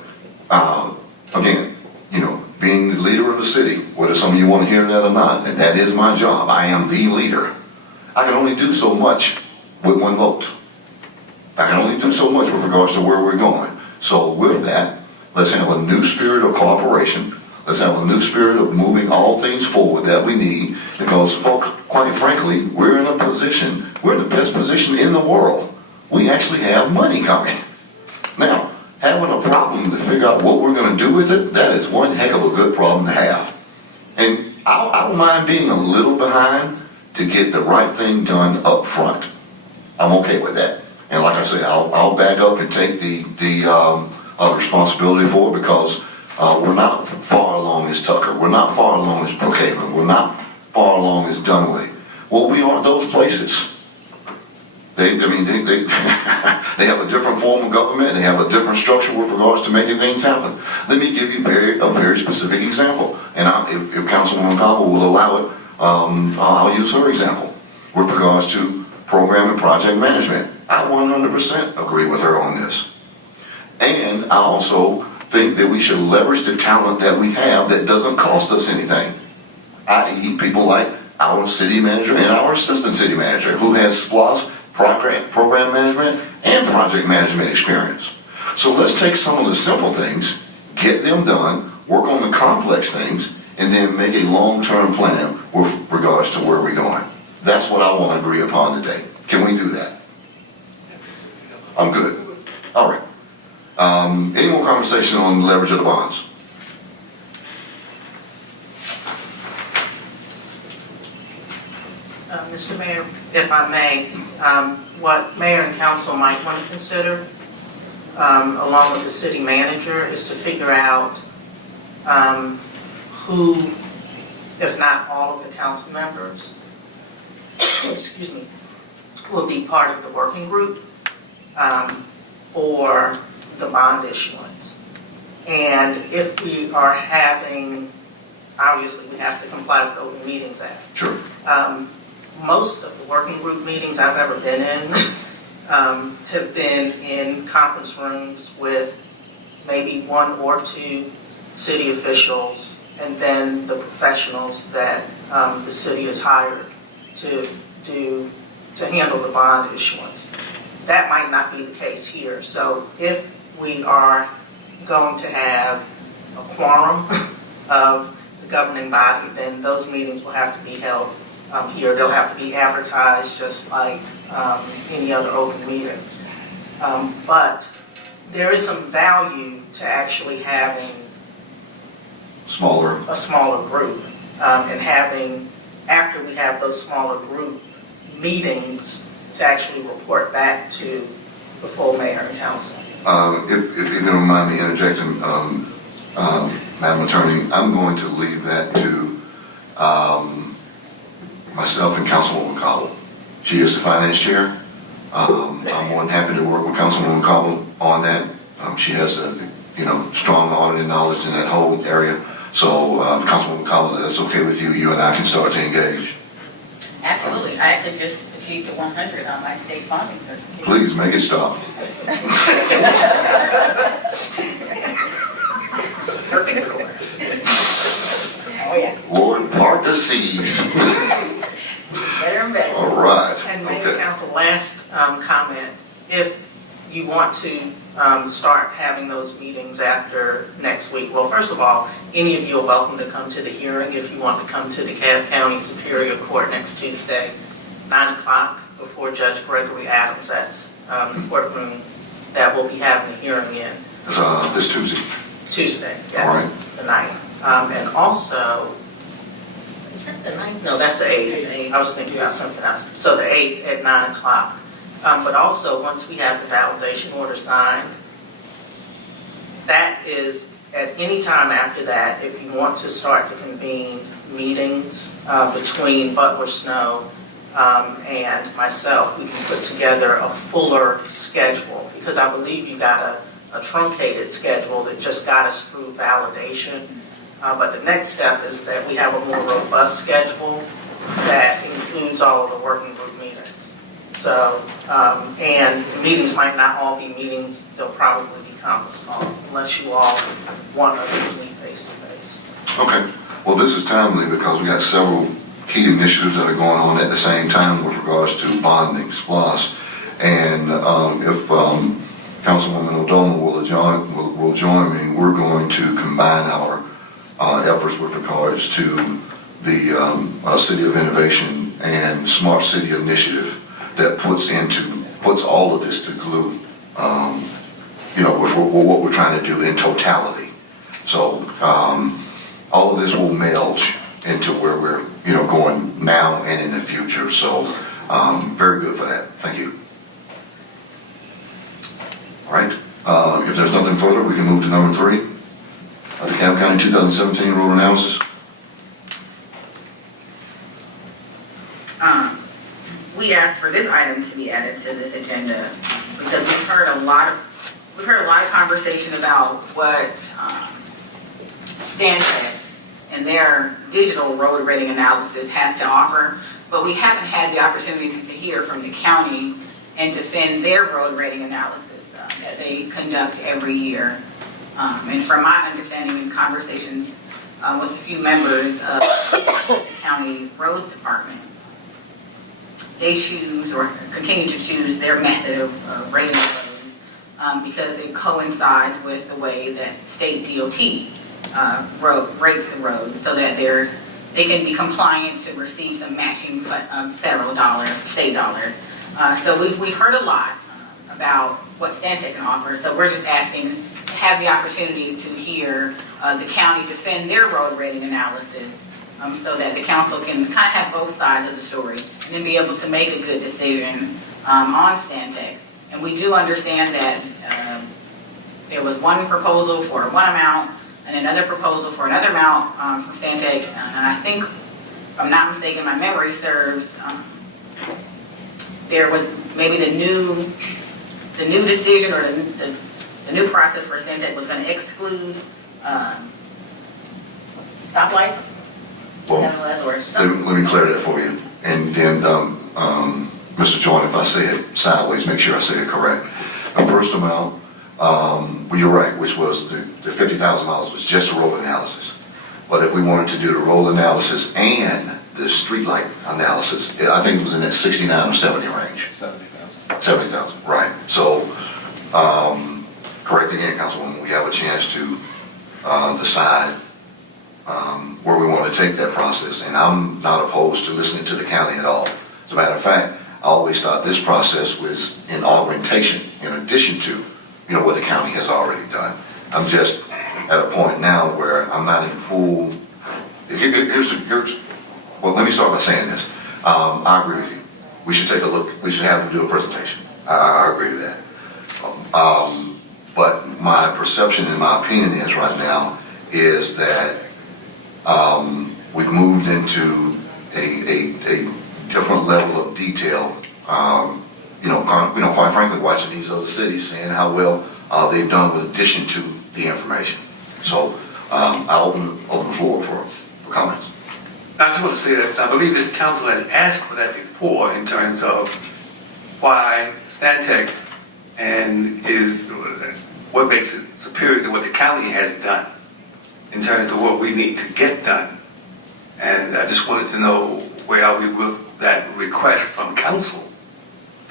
again, being the leader of the city, whether some of you want to hear that or not, and that is my job. I am the leader. I can only do so much with one vote. I can only do so much with regards to where we're going. So with that, let's have a new spirit of cooperation. Let's have a new spirit of moving all things forward that we need, because, quite frankly, we're in the best position in the world. We actually have money coming. Now, having a problem to figure out what we're going to do with it, that is one heck of a good problem to have. And I don't mind being a little behind to get the right thing done up front. I'm okay with that. And like I say, I'll back up and take the responsibility for it, because we're not far along as Tucker. We're not far along as Brookhaven. We're not far along as Dunway. Well, we aren't those places. They have a different form of government. They have a different structure with regards to making things happen. Let me give you a very specific example. And if Councilwoman Cobble will allow it, I'll use her example with regards to program and project management. I 100% agree with her on this. And I also think that we should leverage the talent that we have that doesn't cost us anything, i.e. people like our city manager and our assistant city manager, who has SPLOST, program management, and project management experience. So let's take some of the simple things, get them done, work on the complex things, and then make a long-term plan with regards to where we're going. That's what I want to agree upon today. Can we do that? I'm good. All right. Any more conversation on the leverage of the bonds? Mr. Mayor, if I may, what mayor and council might want to consider, along with the city manager, is to figure out who, if not all of the council members, excuse me, will be part of the working group for the bond issuance. And if we are having, obviously we have to comply with the Open Meetings Act. Sure. Most of the working group meetings I've ever been in have been in conference rooms with maybe one or two city officials, and then the professionals that the city has hired to handle the bond issuance. That might not be the case here. So if we are going to have a quorum of the governing body, then those meetings will have to be held here. They'll have to be advertised just like any other open meeting. But there is some value to actually having a smaller group, and having, after we have those smaller group meetings, to actually report back to the full mayor and council. If you don't mind me interjecting, Madam Attorney, I'm going to leave that to myself and Councilwoman Cobble. She is the finance chair. I'm more than happy to work with Councilwoman Cobble on that. She has a strong auditing knowledge in that whole area. So Councilwoman Cobble, that's okay with you. You and I can start to engage. Absolutely. I actually just achieved a 100 on my state bonding certificate. Please make it stop. Perfect score. Oh, yeah. Lord, part the sea. C's. Better and better. All right. And Mayor Okay. Council, last comment, if you want to start having those meetings after next week, well, first of all, any of you are welcome to come to the hearing if you want to come to the DeKalb County Superior Court next Tuesday, 9 o'clock, before Judge Gregory Adams. That's the courtroom that we'll be having the hearing in. This Tuesday. Tuesday, All yes, right. the 9th. And also, is that the 9th? No, that's the 8th. I was thinking about something else. So the 8th at 9 o'clock. But also, once we have the validation order signed, that is, at any time after that, if you want to start to convene meetings between Butler Snow and myself, we can put together a fuller schedule, because I believe you got a truncated schedule that just got us through validation. But the next step is that we have a more robust schedule that includes all of the working group meetings. So, and the meetings might not all be meetings, they'll probably be conference calls, unless you all want us to meet face to face. Okay. Well, this is timely because we got several key initiatives that are going on at the same time with regards to bonding, SPLOST. And if Councilwoman O'Donnell will join me, we're going to combine our efforts with regards to the City of Innovation and Smart City Initiative that puts all of this to glue, with what we're trying to do in totality. So all of this will meld into where we're, going now and in the future. So very good for that. Thank you. All right. If there's nothing further, we can move to number 3. The DeKalb County 2017 road analysis. We asked for this item to be added to this agenda because we've heard a lot of conversation about what Stantec and their digital road rating analysis has to offer, but we haven't had the opportunity to hear from the county and defend their road rating analysis that they conduct every year. And from my understanding in conversations with a few members of the county roads department, they choose or continue to choose their method of rating roads because it coincides with the way that state DOT rates the roads so that they can be compliant to receive some matching federal dollars, state dollars. So we've heard a lot about what Stantec can offer, so we're just asking to have the opportunity to hear the county defend their road rating analysis so that the council can kind of have both sides of the story and then be able to make a good decision on Stantec. And we do understand that there was one proposal for one amount and another proposal for another amount from Stantec. And I think, if I'm not mistaken, my memory serves, there was maybe the new decision or the new process for Stantec was going to exclude stoplights. Well, let me clear that for you. And then, Mr. Joyner, if I say it sideways, make sure I say it correct. The first amount, well, you're right, which was the $50,000 was just a road analysis. But if we wanted to do the road analysis and the streetlight analysis, I think it was in that 69 or 70 range. 70,000. 70,000, right. So, correct again, Councilwoman, we have a chance to decide where we want to take that process. And I'm not opposed to listening to the county at all. As a matter of fact, I always thought this process was in augmentation, in addition to, what the county has already done. I'm just at a point now where I'm not in full, well, let me start by saying this. I agree with you. We should take a look, we should have them do a presentation. I agree with that. But my perception and my opinion is right now is that we've moved into a different level of detail. Quite frankly, watching these other cities, seeing how well they've done with addition to the information. So I'll open the floor for comments. I just want to say that I believe this council has asked for that before in terms of why Stantec and is what makes it superior to what the county has done in terms of what we need to get done. And I just wanted to know where are we with that request from council?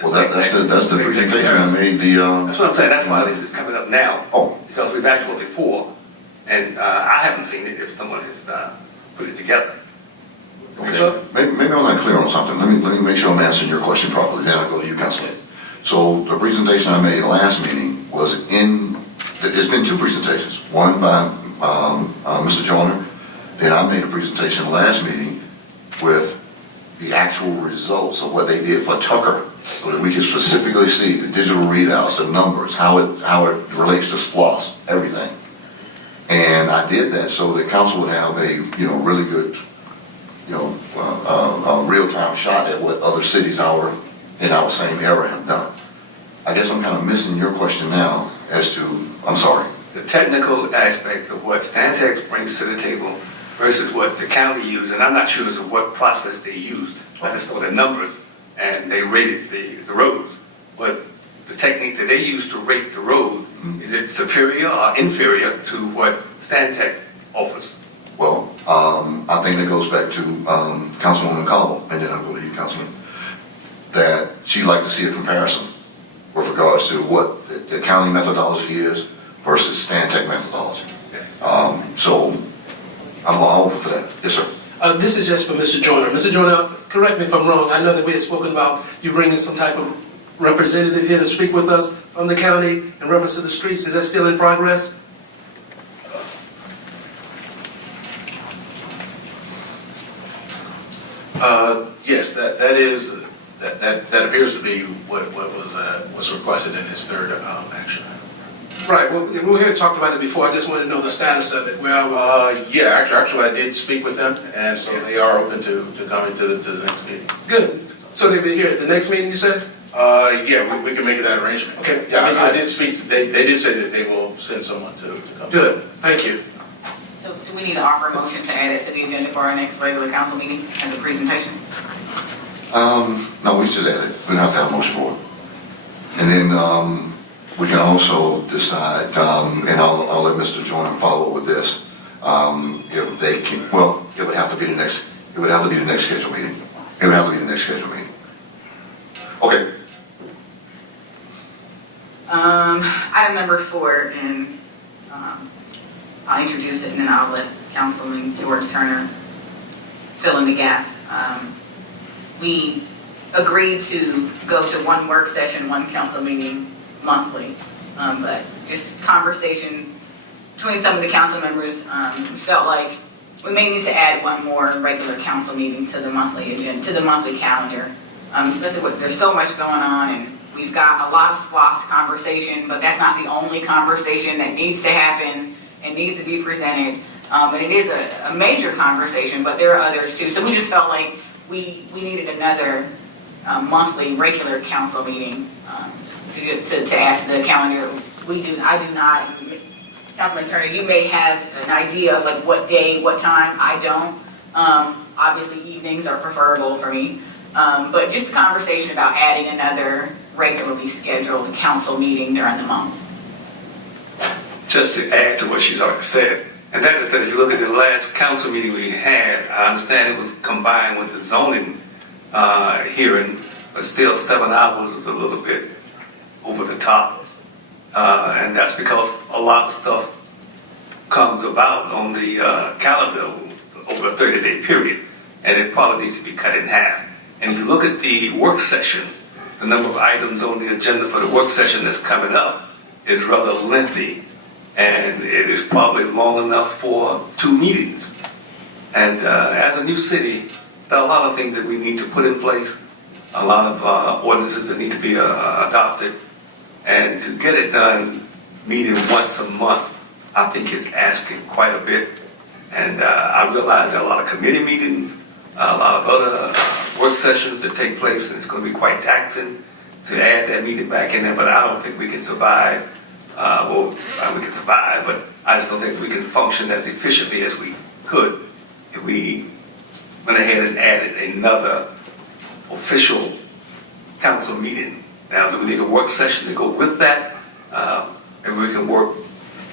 Well, that's the presentation I made, That's what I'm saying, that's why this is coming up now. Oh. Because we've asked for it before, and I haven't seen it if someone has put it together. Okay. Maybe I'm not clear on something. Let me make sure I'm answering your question properly, then I'll go to you, Councilman. So the presentation I made last meeting was there's been two presentations. One by Mr. Joyner, then I made a presentation last meeting with the actual results of what they did for Tucker, so that we could specifically see the digital readouts, the numbers, how it relates to SPLOST, everything. And I did that so the council would have a really good a real-time shot at what other cities in our same area have done. I guess I'm kind of missing your question now as to, I'm sorry. The technical aspect of what Stantec brings to the table versus what the county used, and I'm not sure as to what process they used. I just saw the numbers, and they rated the roads. But the technique that they use to rate the road, is it superior or inferior to what Stantec offers? Well, I think it goes back to Councilwoman Cobble, and then I'll go to you, Councilman, that she'd like to see a comparison with regards to what the county methodology is versus Stantec methodology. So I'm all open for that. Yes, sir. This is just for Mr. Joyner. Mr. Joyner, correct me if I'm wrong. I know that we had spoken about you bringing some type of representative here to speak with us from the county in reference to the streets. Is that still in progress? Yes, that appears to be what's requested in his third action item. Right. Well, we had talked about it before. I just wanted to know the status of it. Where are we? Yeah, actually, I did speak with them, and so they are open to coming to the next meeting. Good. So they'll be here at the next meeting, you said? Yeah, we can make that arrangement. Okay. Yeah, I did speak. They did say that they will send someone to come. Good. Thank you. So do we need to offer a motion to add it to the agenda for our next regular council meeting as a presentation? No, we just add it. We don't have to have a motion for it. And then we can also decide, and I'll let Mr. Joyner follow up with this, if they can. Well, it would have to be the next scheduled meeting. It would have to be the next scheduled meeting. Okay. Item number 4, and I'll introduce it and then I'll let Councilman George Turner fill in the gap. We agreed to go to one work session, one council meeting monthly, but just conversation between some of the council members, we felt like we may need to add one more regular council meeting to the monthly agenda, to the monthly calendar, especially with there's so much going on, and we've got a lot of SPLOST conversation, but that's not the only conversation that needs to happen and needs to be presented. But it is a major conversation, but there are others too. So we just felt like we needed another monthly regular council meeting to add to the calendar. I do not. Councilman Turner, you may have an idea of like what day, what time. I don't. Obviously, evenings are preferable for me. But just a conversation about adding another regularly scheduled council meeting during the month. Just to add to what she's already said, and that is that if you look at the last council meeting we had, I understand it was combined with the zoning hearing, but still 7 hours is a little bit over the top. And that's because a lot of stuff comes about on the calendar over a 30-day period, and it probably needs to be cut in half. And if you look at the work session, the number of items on the agenda for the work session that's coming up is rather lengthy, and it is probably long enough for 2 meetings. And as a new city, there are a lot of things that we need to put in place, a lot of ordinances that need to be adopted, and to get it done meeting once a month, I think is asking quite a bit. And I realize there are a lot of committee meetings, a lot of other work sessions that take place, and it's going to be quite taxing to add that meeting back in there, but I don't think we can survive. We can survive, but I just don't think we can function as efficiently as we could if we went ahead and added another official council meeting. Now, do we need a work session to go with that? Maybe we can work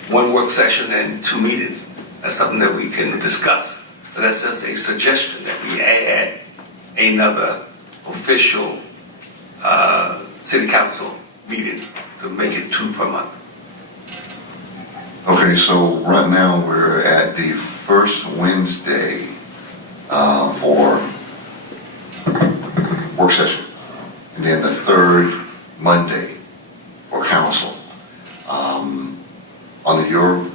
one work session and 2 meetings. That's something that we can discuss. So that's just a suggestion that we add another official city council meeting to make it 2 per month. Okay, so right now we're at the first Wednesday for work session, and then the third Monday for council. Under your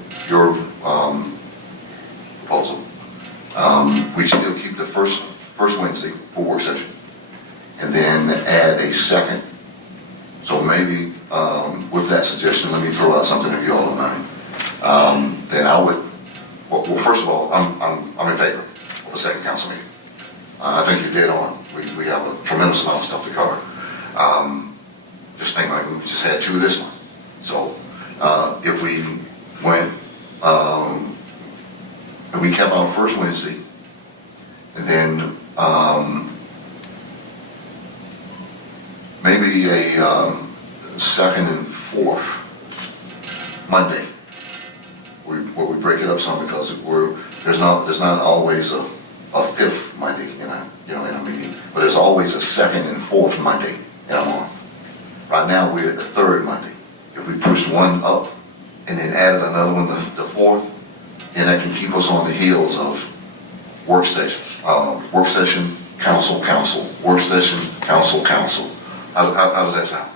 proposal, we still keep the first Wednesday for work session, and then add a second. So maybe with that suggestion, let me throw out something if you all don't mind. Then I would, well, first of all, I'm in favor of a second council meeting. I think you're dead on. We have a tremendous amount of stuff to cover. Just think like we just had 2 this month. So if we went, if we kept our first Wednesday, and then maybe a second and fourth Monday, where we break it up some, because there's not always a fifth Monday in a meeting, but there's always a second and fourth Monday in a month. Right now we're at the third Monday. If we pushed one up and then added another one, the fourth, then that can keep us on the heels of work session, council, work session, council. How does that sound?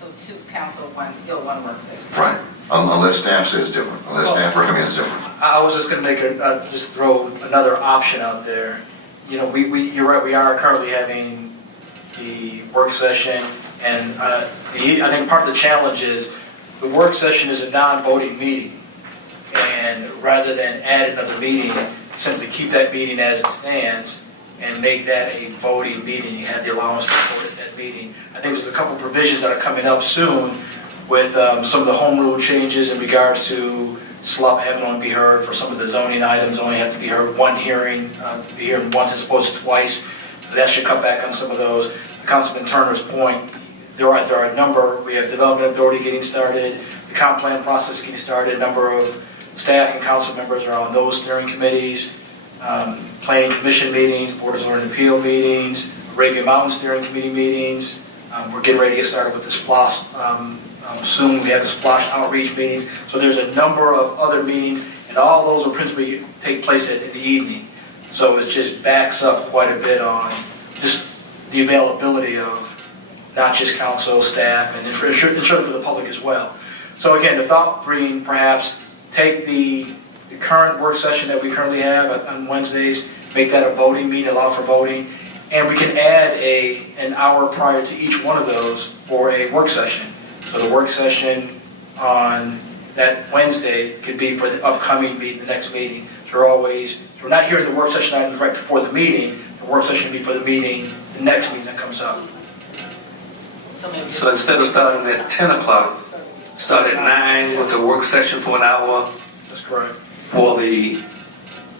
So 2 council, still 1 work session. Right. Unless staff says different, unless staff recommends different. I was just going to make just throw another option out there. You know, you're right, we are currently having the work session, and I think part of the challenge is the work session is a non-voting meeting, and rather than add another meeting, simply keep that meeting as it stands and make that a voting meeting. You have the allowance to vote at that meeting. I think there's a couple provisions that are coming up soon with some of the home rule changes in regards to SLUP having only be heard for some of the zoning items, only have to be heard 1 hearing, to be heard once as opposed to twice. So that should cut back on some of those. To Councilman Turner's point, there are a number. We have development authority getting started, the comp plan process getting started, a number of staff and council members are on those steering committees, planning commission meetings, board of zoning appeal meetings, Arabian Mountain steering committee meetings. We're getting ready to get started with the SPLOST. Soon we have the SPLOST outreach meetings. So there's a number of other meetings, and all those will principally take place in the evening. So it just backs up quite a bit on just the availability of not just council, staff, and certainly for the public as well. So again, the thought being perhaps take the current work session that we currently have on Wednesdays, make that a voting meeting, allow for voting, and we can add an hour prior to each one of those for a work session. So the work session on that Wednesday could be for the upcoming meeting, the next meeting. So we're not hearing the work session items right before the meeting. The work session would be for the meeting, the next meeting that comes up. So instead of starting at 10 o'clock, start at 9 with the work session for an hour That's correct. for the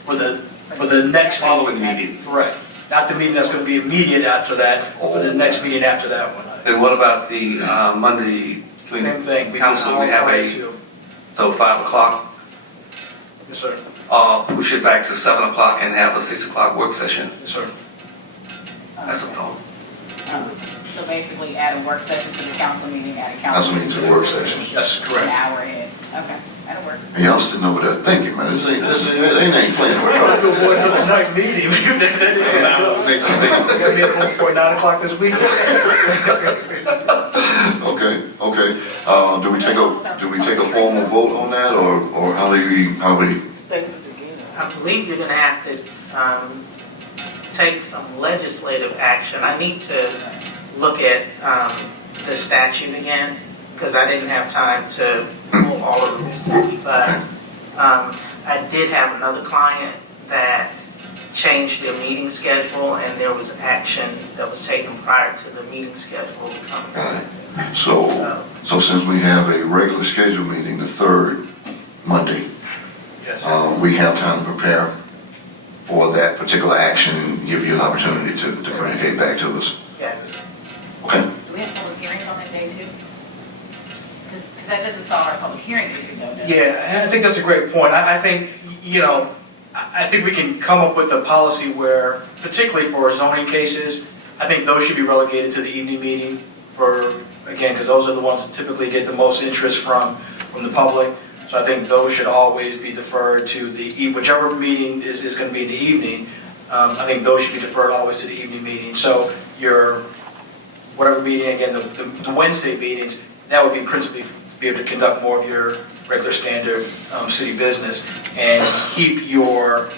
For the next following meeting. Correct. Not the meeting that's going to be immediate after that, but the next meeting after that one. And what about the Monday between Same thing. council? We have so 5 o'clock, Yes, sir. push it back to 7 o'clock and have a 6 o'clock work session. Yes, sir. That's a problem. So basically add a work session to the council meeting, add a Council meeting to the work session. That's An correct. hour ahead. Okay, that'll work. And y'all sitting over there thinking, man, this ain't playing. We're trying to avoid another night meeting. Makes you think. We're going to be at home before 9 o'clock this week. Okay. Do we take a formal vote on that, or how do we? I believe you're going to have to take some legislative action. I need to look at the statute again, because I didn't have time to pull all of the research, but I did have another client that changed their meeting schedule, and there was action that was taken prior to the meeting schedule coming. Got it. So since we have a regular scheduled meeting, the third Monday, Yes. we have time to prepare for that particular action and give you an opportunity to communicate back to us. Yes. Okay. Do we have public hearings on that day too? Because that doesn't solve our public hearing issue though, does it? Yeah, and I think that's a great point. I think, I think we can come up with a policy where, particularly for zoning cases, I think those should be relegated to the evening meeting for, again, because those are the ones that typically get the most interest from the public. So I think those should always be deferred to whichever meeting is going to be in the evening. I think those should be deferred always to the evening meeting. So whatever meeting, again, the Wednesday meetings, that would be principally be able to conduct more of your regular standard city business and keep your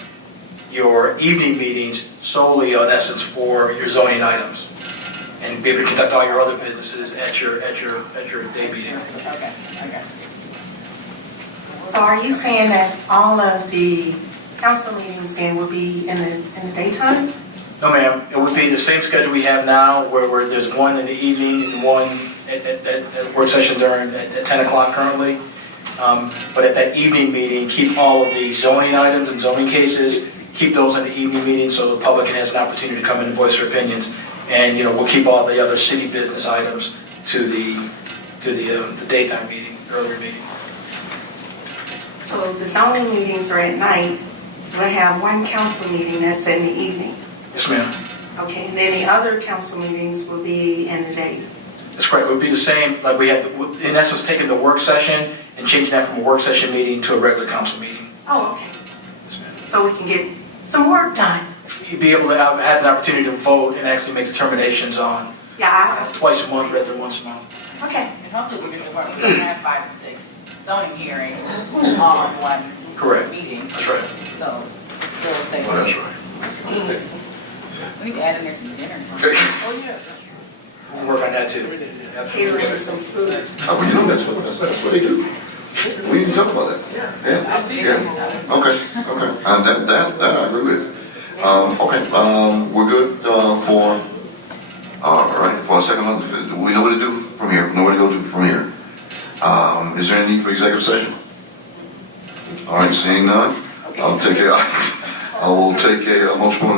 evening meetings solely on essence for your zoning items and be able to conduct all your other businesses at your day meeting. Okay, okay. So are you saying that all of the council meetings then will be in the daytime? No, ma'am. It would be the same schedule we have now, where there's one in the evening and one at work session at 10 o'clock currently. But at that evening meeting, keep all of the zoning items and zoning cases, keep those in the evening meeting so the public has an opportunity to come in and voice their opinions. And, we'll keep all the other city business items to the daytime meeting, earlier meeting. So the zoning meetings are at night. We'll have one council meeting that's in the evening. Yes, ma'am. Okay, and then the other council meetings will be in the day. That's correct. It would be the same, like we had, in essence, taking the work session and changing that from a work session meeting to a regular council meeting. Oh, okay. Yes, ma'am. So we can get some work done. You'd be able to have an opportunity to vote and actually make determinations on Yeah, twice a month rather than once a month. okay. And hopefully we can have 5 or 6 zoning hearings all in one Correct. meeting. That's right. So, still say. Well, that's right. We need to add in there some dinner. Oh, yeah. We'll work on that too. Catering some food. That's what they do. We can talk about that. Yeah. Okay. That I agree with. We're good for, all right, for a second month. We know what to do from here. Know what to go to from here. Is there any need for executive session? All right, seeing none, I will take a motion on